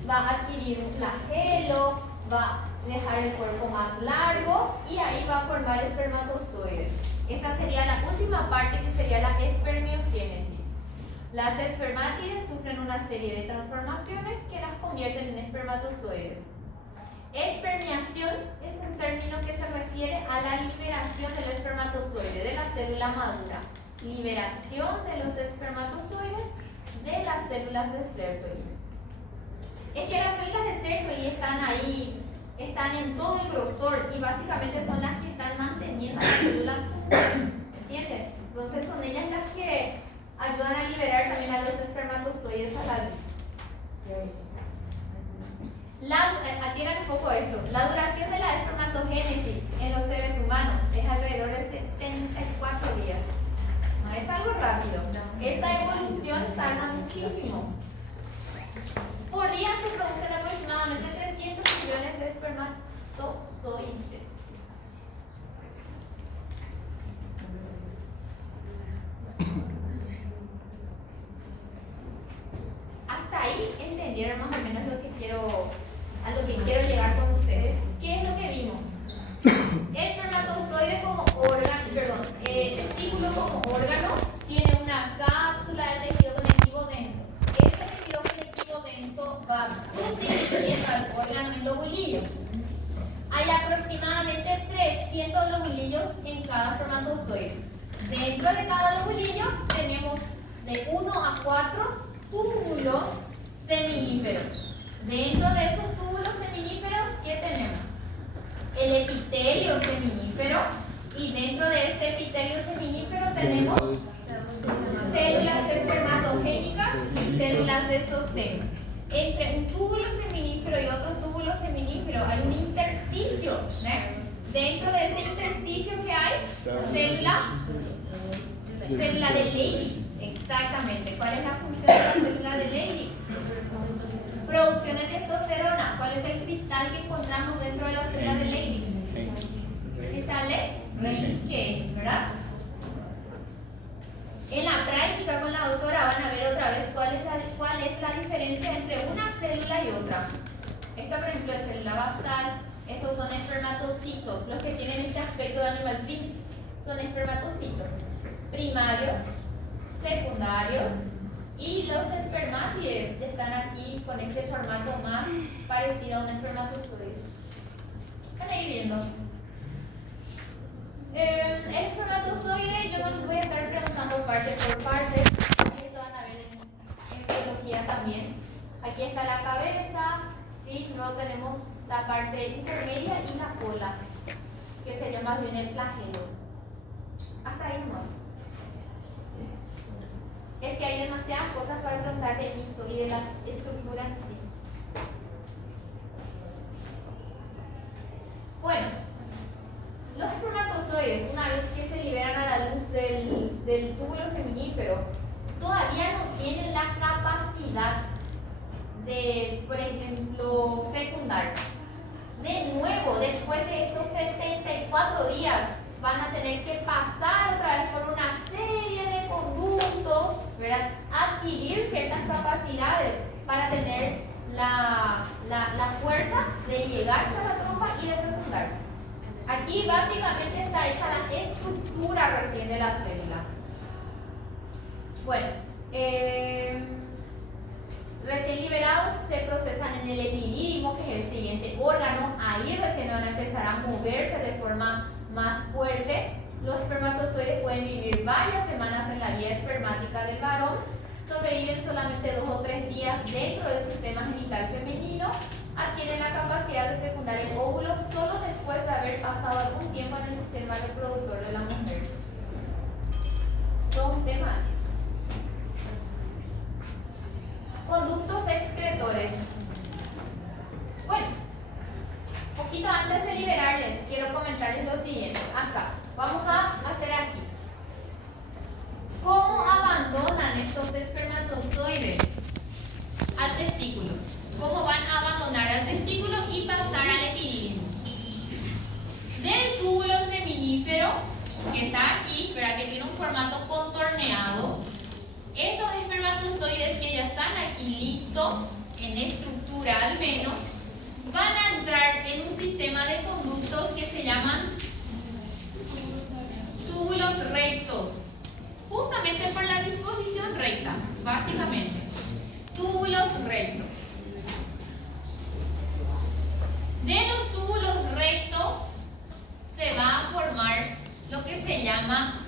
va a adquirir un flagelo, va a dejar el cuerpo más largo y ahí va a formar espermatozoides. Esa sería la última parte, que sería la espermiogénesis. Las espermátides sufren una serie de transformaciones que las convierten en espermatozoides. Espermiación es un término que se refiere a la liberación del espermatozoide de la célula madura. Liberación de los espermatozoides de las células de Sertoli. Es que las células de Sertoli están ahí, están en todo el grosor y básicamente son las que están manteniendo las células juntas, ¿entiendes? Entonces son ellas las que ayudan a liberar también a los espermatozoides a la luz. Atiendan un poco esto. La duración de la espermatogénesis en los seres humanos es alrededor de 74 días. No es algo rápido. Esta evolución tarda muchísimo. Por día se producen aproximadamente 300 millones de espermatozoides. Hasta ahí entendieron más o menos a lo que quiero llegar con ustedes. ¿Qué es lo que vimos? Espermatozoide como órgano, testículo como órgano, tiene una cápsula de tejido conectivo denso. Este tejido conectivo denso va subdividiendo al órgano en lobulillos. Hay aproximadamente 300 lobulillos en cada espermatozoide. Dentro de cada lobulillo tenemos de 1 a 4 túbulos seminíferos. Dentro de esos túbulos seminíferos, ¿qué tenemos? El epitelio seminífero, y dentro de ese epitelio seminífero tenemos células espermatogénicas y células de sostén. Entre un túbulo seminífero y otro túbulo seminífero hay un intersticio. Dentro de ese intersticio, ¿qué hay? Célula de Leydig. Exactamente. ¿Cuál es la función de la célula de Leydig? Producción de testosterona. ¿Cuál es el cristal que encontramos dentro de la célula de Leydig? Cristal de Reinke, ¿verdad? En la práctica con la doctora van a ver otra vez cuál es la diferencia entre una célula y otra. Esta, por ejemplo, es célula basal, Estos son espermatocitos. Los que tienen este aspecto de animal prim son espermatocitos primarios, secundarios, y los espermátides están aquí con este formato más parecido a un espermatozoide. Van a ir viendo. El espermatozoide, yo no les voy a estar preguntando parte por parte, esto van a ver en biología también. Aquí está la cabeza, ¿sí? Luego tenemos la parte intermedia y la cola, que sería más bien el flagelo. Hasta ahí nomás. Es que hay demasiadas cosas para preguntar de esto y de la estructura en sí. Bueno, los espermatozoides, una vez que se liberan a la luz del túbulo seminífero, todavía no tienen la capacidad de, por ejemplo, fecundar. De nuevo, después de estos 74 días, van a tener que pasar otra vez por una serie de conductos, ¿verdad? Adquirir ciertas capacidades para tener la fuerza de llegar a la trompa y de fecundar. Aquí básicamente está hecha la estructura recién de la célula. Bueno, recién liberados se procesan en el epidídimo, que es el siguiente órgano. Ahí recién van a empezar a moverse de forma más fuerte. Los espermatozoides pueden vivir varias semanas en la vía espermática del varón, sobreviven solamente 2 o 3 días dentro del sistema genital femenino, adquieren la capacidad de fecundar el óvulo solo después de haber pasado algún tiempo en el sistema reproductor de la mujer. Dos temas. Conductos excretores. Bueno, poquito antes de liberarles, quiero comentarles lo siguiente. Acá, vamos a hacer aquí. ¿Cómo abandonan estos espermatozoides al testículo? ¿Cómo van a abandonar al testículo y pasar al epidídimo? Del túbulo seminífero, que está aquí, pero que tiene un formato contorneado, esos espermatozoides que ya están aquí listos, en estructura al menos, van a entrar en un sistema de conductos que se llaman túbulos rectos, justamente por la disposición recta, básicamente. Túbulos rectos. De los túbulos rectos se va a formar lo que se llama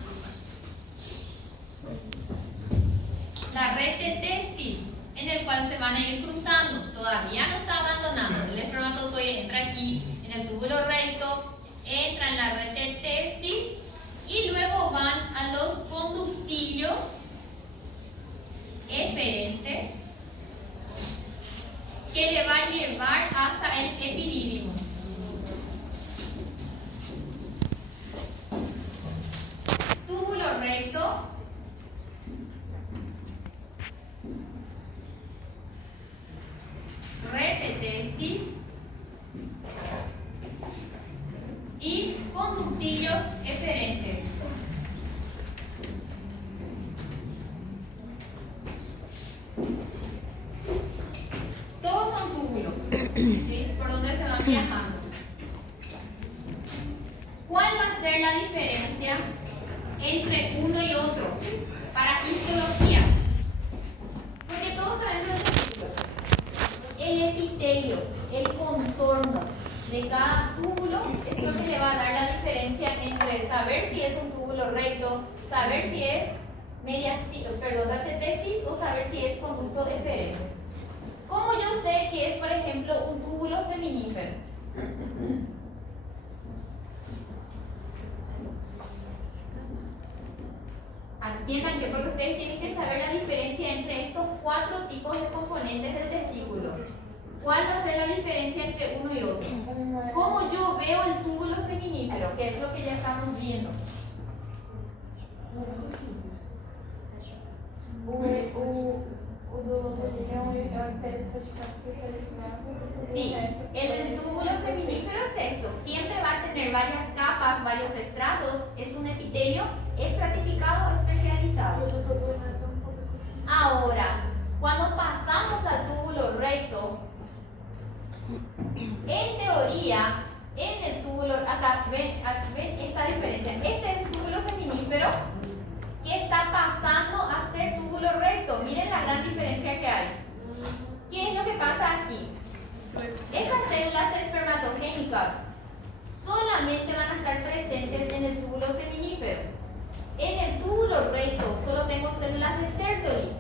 la red de testis, en el cual se van a ir cruzando. Todavía no está abandonando. El espermatozoide entra aquí en el túbulo recto, entra en la red de testis y luego van a los conductillos eferentes que le va a llevar hasta el epidídimo. Túbulo recto, red de testis y conductillos eferentes. Todos son túbulos, ¿sí? Por donde se van viajando. ¿Cuál va a ser la diferencia entre uno y otro para histología? Porque todos saben los túbulos. El epitelio, el contorno de cada túbulo es lo que le va a dar la diferencia entre saber si es un túbulo recto, saber si es red de testis o saber si es conducto eferente. ¿Cómo yo sé que es, por ejemplo, un túbulo seminífero? Entiendan que porque ustedes tienen que saber la diferencia entre estos 4 tipos de componentes del testículo. ¿Cuál va a ser la diferencia entre uno y otro? ¿Cómo yo veo el túbulo seminífero? Que es lo que ya estamos viendo. Sí, el túbulo seminífero es esto. Siempre va a tener varias capas, varios estratos. Es un epitelio estratificado o especializado. Ahora, cuando pasamos al túbulo recto, en teoría, En el túbulo, acá ven esta diferencia. Este es el túbulo seminífero que está pasando a ser túbulo recto. Miren la gran diferencia que hay. ¿Qué es lo que pasa aquí? Estas células espermatogénicas solamente van a estar presentes en el túbulo seminífero. En el túbulo recto solo tengo células de Sertoli.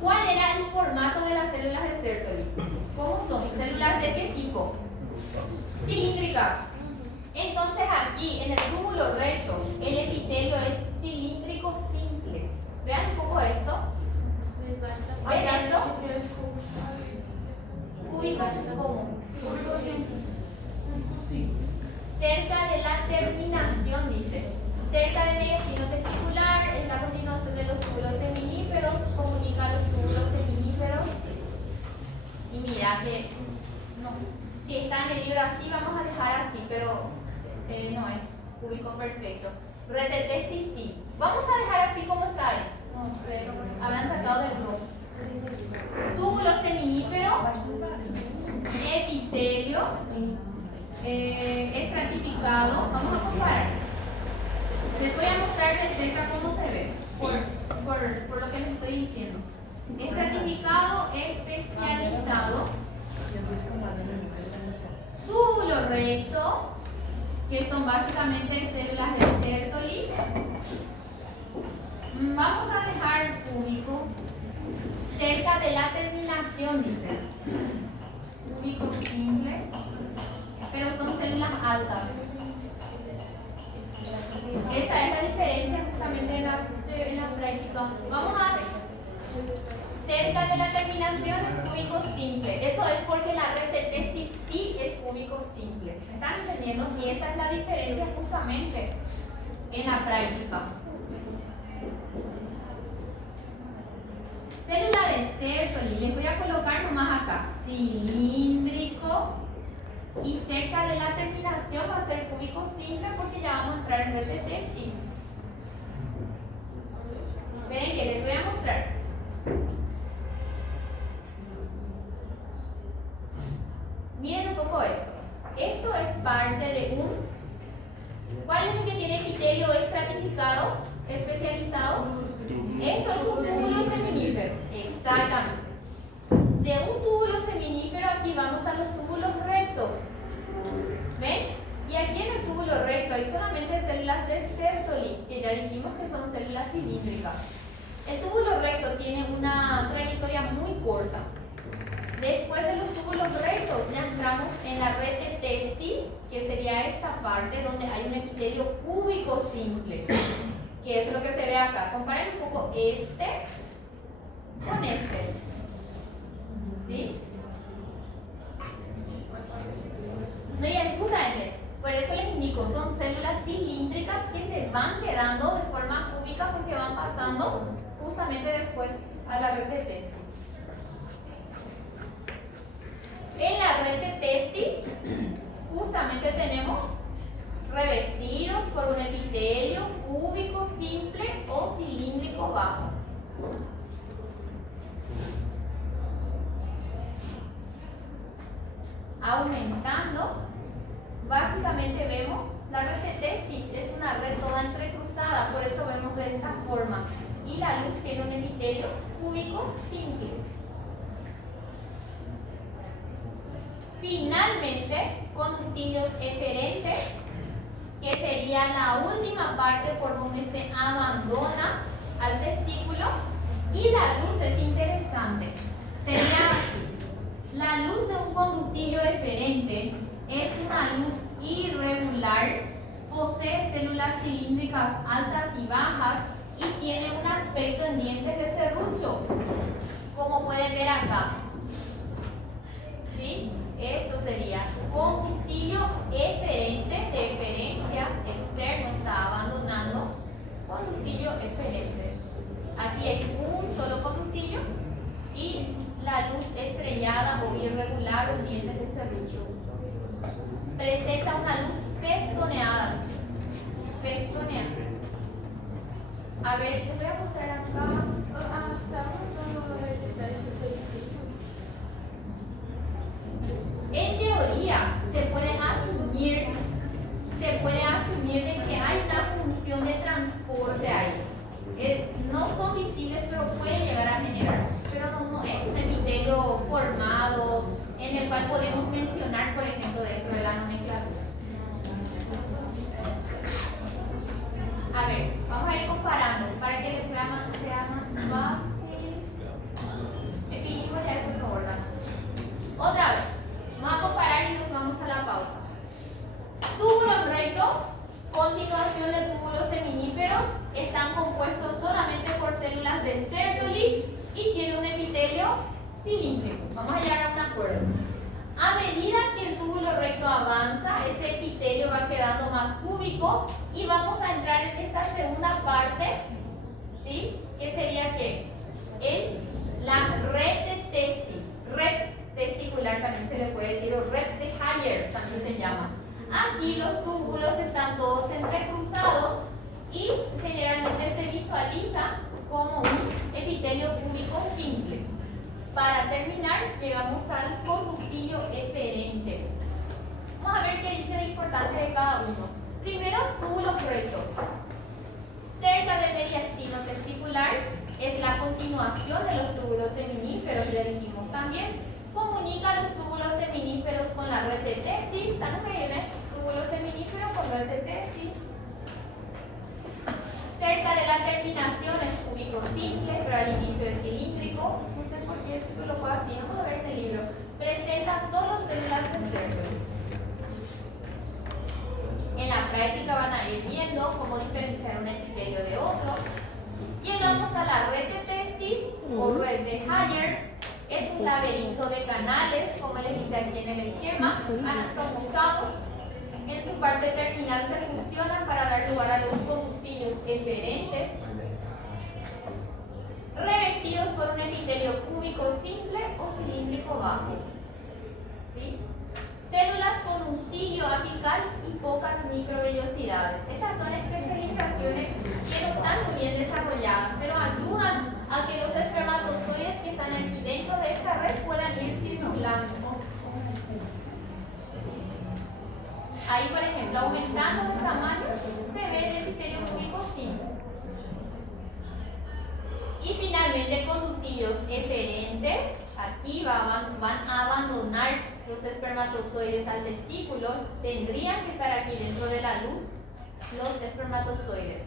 ¿Cuál era el formato de las células de Sertoli? ¿Cómo son? ¿Células de qué tipo? Cilíndricas. Entonces aquí, en el túbulo recto, el epitelio es cilíndrico simple. Vean un poco esto. ¿Ven esto? Cúbico común. Cerca de la terminación, dice. Cerca del mediastino testicular, es la continuación de los túbulos seminíferos, comunica los túbulos seminíferos. Y mira que, no, si está en el libro así, vamos a dejar así, pero no es cúbico perfecto. Red de testis, sí. Vamos a dejar así como está ahí. No, pero habrán sacado del rostro. Túbulo seminífero, epitelio, estratificado. Vamos a comparar. Les voy a mostrar de cerca cómo se ve, por lo que les estoy diciendo. Estratificado, especializado. Túbulo recto, que son básicamente células de Sertoli. Vamos a dejar cúbico. Cerca de la terminación, dice. Cúbico simple, pero son células altas. Esa es la diferencia justamente en la práctica. Vamos a ver. Cerca de la terminación es cúbico simple. Eso es porque la red de testis sí es cúbico simple. ¿Me están entendiendo? Y esa es la diferencia justamente en la práctica. Célula de Sertoli, les voy a colocar nomás acá. Cilíndrico. Y cerca de la terminación va a ser cúbico simple porque ya vamos a entrar en red de testis. Miren que les voy a mostrar. Miren un poco esto. Esto es parte de un... ¿Cuál es el que tiene epitelio estratificado, especializado? Esto es un túbulo seminífero. Exactamente. De un túbulo seminífero aquí vamos a los túbulos rectos. ¿Ven? Y aquí en el túbulo recto hay solamente células de Sertoli, que ya dijimos que son células cilíndricas. El túbulo recto tiene una trayectoria muy corta. Después de los túbulos rectos ya entramos en la red de testis, que sería esta parte donde hay un epitelio cúbico simple, que es lo que se ve acá. Comparen un poco este con este. ¿Sí? No, y justamente, por eso les indico, son células cilíndricas que se van quedando de forma cúbica porque van pasando justamente después a la red de testis. En la red de testis, justamente tenemos revestidos por un epitelio cúbico simple o cilíndrico bajo. Aumentando, básicamente vemos la red de testis es una red toda entrecruzada, por eso vemos de esta forma. Y la luz tiene un epitelio cúbico simple. Finalmente, conductillos eferentes, que sería la última parte por donde se abandona al testículo. Y la luz es interesante. Sería así. La luz de un conductillo eferente es una luz irregular, posee células cilíndricas altas y bajas y tiene un aspecto en dientes de serrucho, como pueden ver acá. ¿Sí? Esto sería conductillo eferente, de eferencia, externo, está abandonando, conductillo eferente. Aquí hay un solo conductillo y la luz estrellada o irregular o dientes de serrucho. Presenta una luz festoneada. Festoneada. A ver, les voy a mostrar acá. En teoría, se puede hacer no son visibles, pero pueden llegar a generar. Pero no es un epitelio formado en el cual podemos mencionar, por ejemplo, dentro de la nomenclatura. A ver, vamos a ir comparando para que les sea más fácil. Epididimo ya es otro órgano. Otra vez, vamos a comparar y nos vamos a la pausa. Túbulos rectos, continuación de túbulos seminíferos, están compuestos solamente por células de Sertoli y tiene un epitelio cilíndrico. Vamos a llegar a un acuerdo. A medida que el túbulo recto avanza, ese epitelio va quedando más cúbico y vamos a entrar en esta segunda parte, ¿sí? Que sería ¿qué? La red de testis, red testicular también se le puede decir, o red de Hayer también se llama. Aquí los túbulos están todos entrecruzados y generalmente se visualiza como un epitelio cúbico simple. Para terminar, llegamos al conductillo eferente. Vamos a ver qué dice de importante de cada uno. Primero, túbulos rectos. Cerca del mediastino testicular es la continuación de los túbulos seminíferos, ya dijimos también. Comunica los túbulos seminíferos con la red de testis. ¿Están bien? Túbulo seminífero con red de testis. Cerca de la terminación es cúbico simple, pero al inicio es cilíndrico. No sé por qué esto lo puedo así, vamos a ver en el libro. Presenta solo células de Sertoli. En la práctica van a ir viendo cómo diferenciar un epitelio de otro. Llegamos a la red de testis o red de Hayer. Es un laberinto de canales, como les dice aquí en el esquema, anastomosados. En su parte terminal se fusionan para dar lugar a los conductillos eferentes, revestidos por un epitelio cúbico simple o cilíndrico bajo. ¿Sí? Células con un cilio apical y pocas microvellosidades. Estas son especializaciones que no están muy bien desarrolladas, pero ayudan a que los espermatozoides que están aquí dentro de esta red puedan ir circulando. Ahí, por ejemplo, aumentando de tamaño, se ve el epitelio cúbico simple. Y finalmente, conductillos eferentes. Aquí van a abandonar los espermatozoides al testículo. Tendrían que estar aquí dentro de la luz los espermatozoides.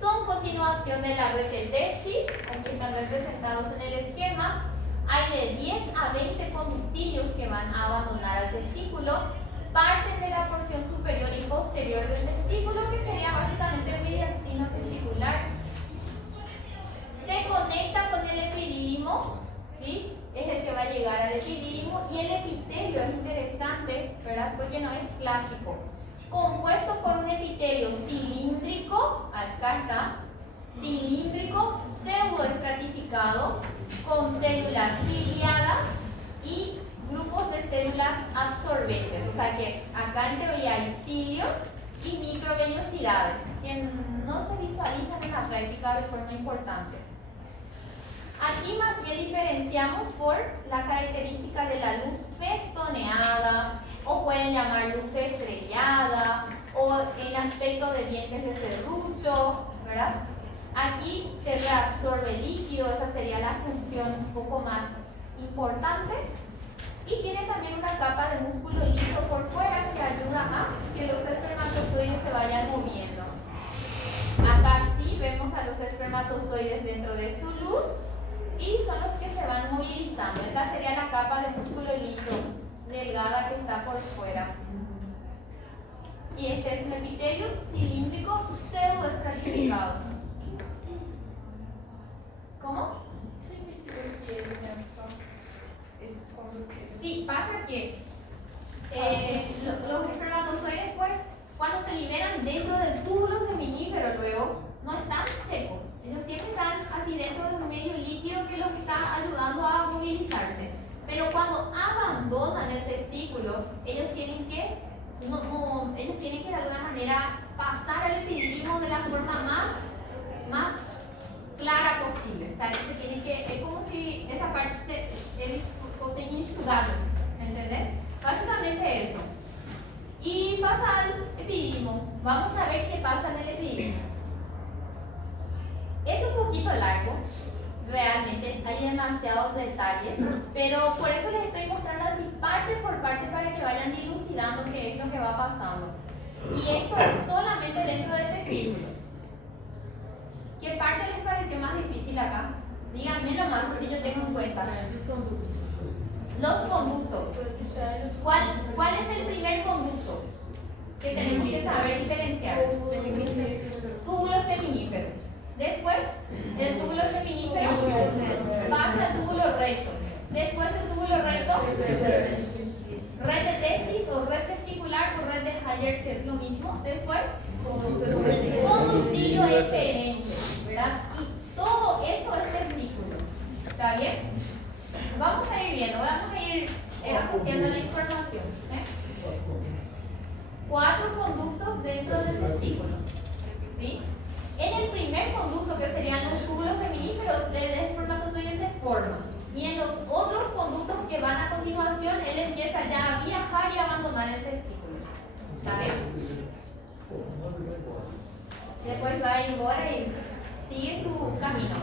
Son continuación de la red de testis. Aquí están representados en el esquema. Hay de 10 a 20 conductillos que van a abandonar al testículo. Parten de la porción superior y posterior del testículo, que sería básicamente el mediastino testicular. Se conecta con el epidídimo, ¿sí? Es el que va a llegar al epidídimo, y el epitelio es interesante, ¿verdad? Porque no es clásico. Compuesto por un epitelio cilíndrico, acá está, cilíndrico, pseudoestratificado, con células ciliadas y grupos de células absorbentes. O sea que acá en teoría hay cilios y microvellosidades que no se visualizan en la práctica de forma importante. Aquí más bien diferenciamos por la característica de la luz festoneada, o pueden llamar luz estrellada, o el aspecto de dientes de serrucho, ¿verdad? Aquí se reabsorbe líquido, esa sería la función un poco más importante. Y tiene también una capa de músculo liso por fuera que ayuda a que los espermatozoides se vayan moviendo. Acá sí vemos a los espermatozoides dentro de su luz y son los que se van movilizando. Esta sería la capa de músculo liso delgada que está por fuera. Y este es un epitelio cilíndrico pseudoestratificado. ¿Cómo? Sí, pasa que los espermatozoides, pues, cuando se liberan dentro del túbulo seminífero, luego no están secos. Ellos siempre están así dentro de un medio líquido que los está ayudando a movilizarse. Pero cuando abandonan el testículo, ellos tienen que de alguna manera pasar al epidídimo de la forma más clara posible. O sea, es como si esa parte se enxugados, ¿entendés? Básicamente eso. Y pasa al epidídimo. Vamos a ver qué pasa en el epidídimo. Es un poquito largo, realmente hay demasiados detalles, pero por eso les estoy mostrando así parte por parte para que vayan dilucidando qué es lo que va pasando. Y esto es solamente dentro del testículo. ¿Qué parte les pareció más difícil acá? Díganme lo más, si yo tengo en cuenta. Los conductos. ¿Cuál es el primer conducto que tenemos que saber diferenciar? Túbulo seminífero. Después, el túbulo seminífero pasa al túbulo recto. Después del túbulo recto, red de testis o red testicular o red de Haller, que es lo mismo. Después, conductillo eferente, ¿verdad? Y todo eso es testículo. ¿Está bien? Vamos a ir viendo, vamos a ir asociando la información. 4 conductos dentro del testículo. ¿Sí? En el primer conducto, que serían los túbulos seminíferos, el espermatozoide se forma. Y en los otros conductos que van a continuación, él empieza ya a viajar y a abandonar el testículo. ¿Está bien? Después va embora y sigue su camino.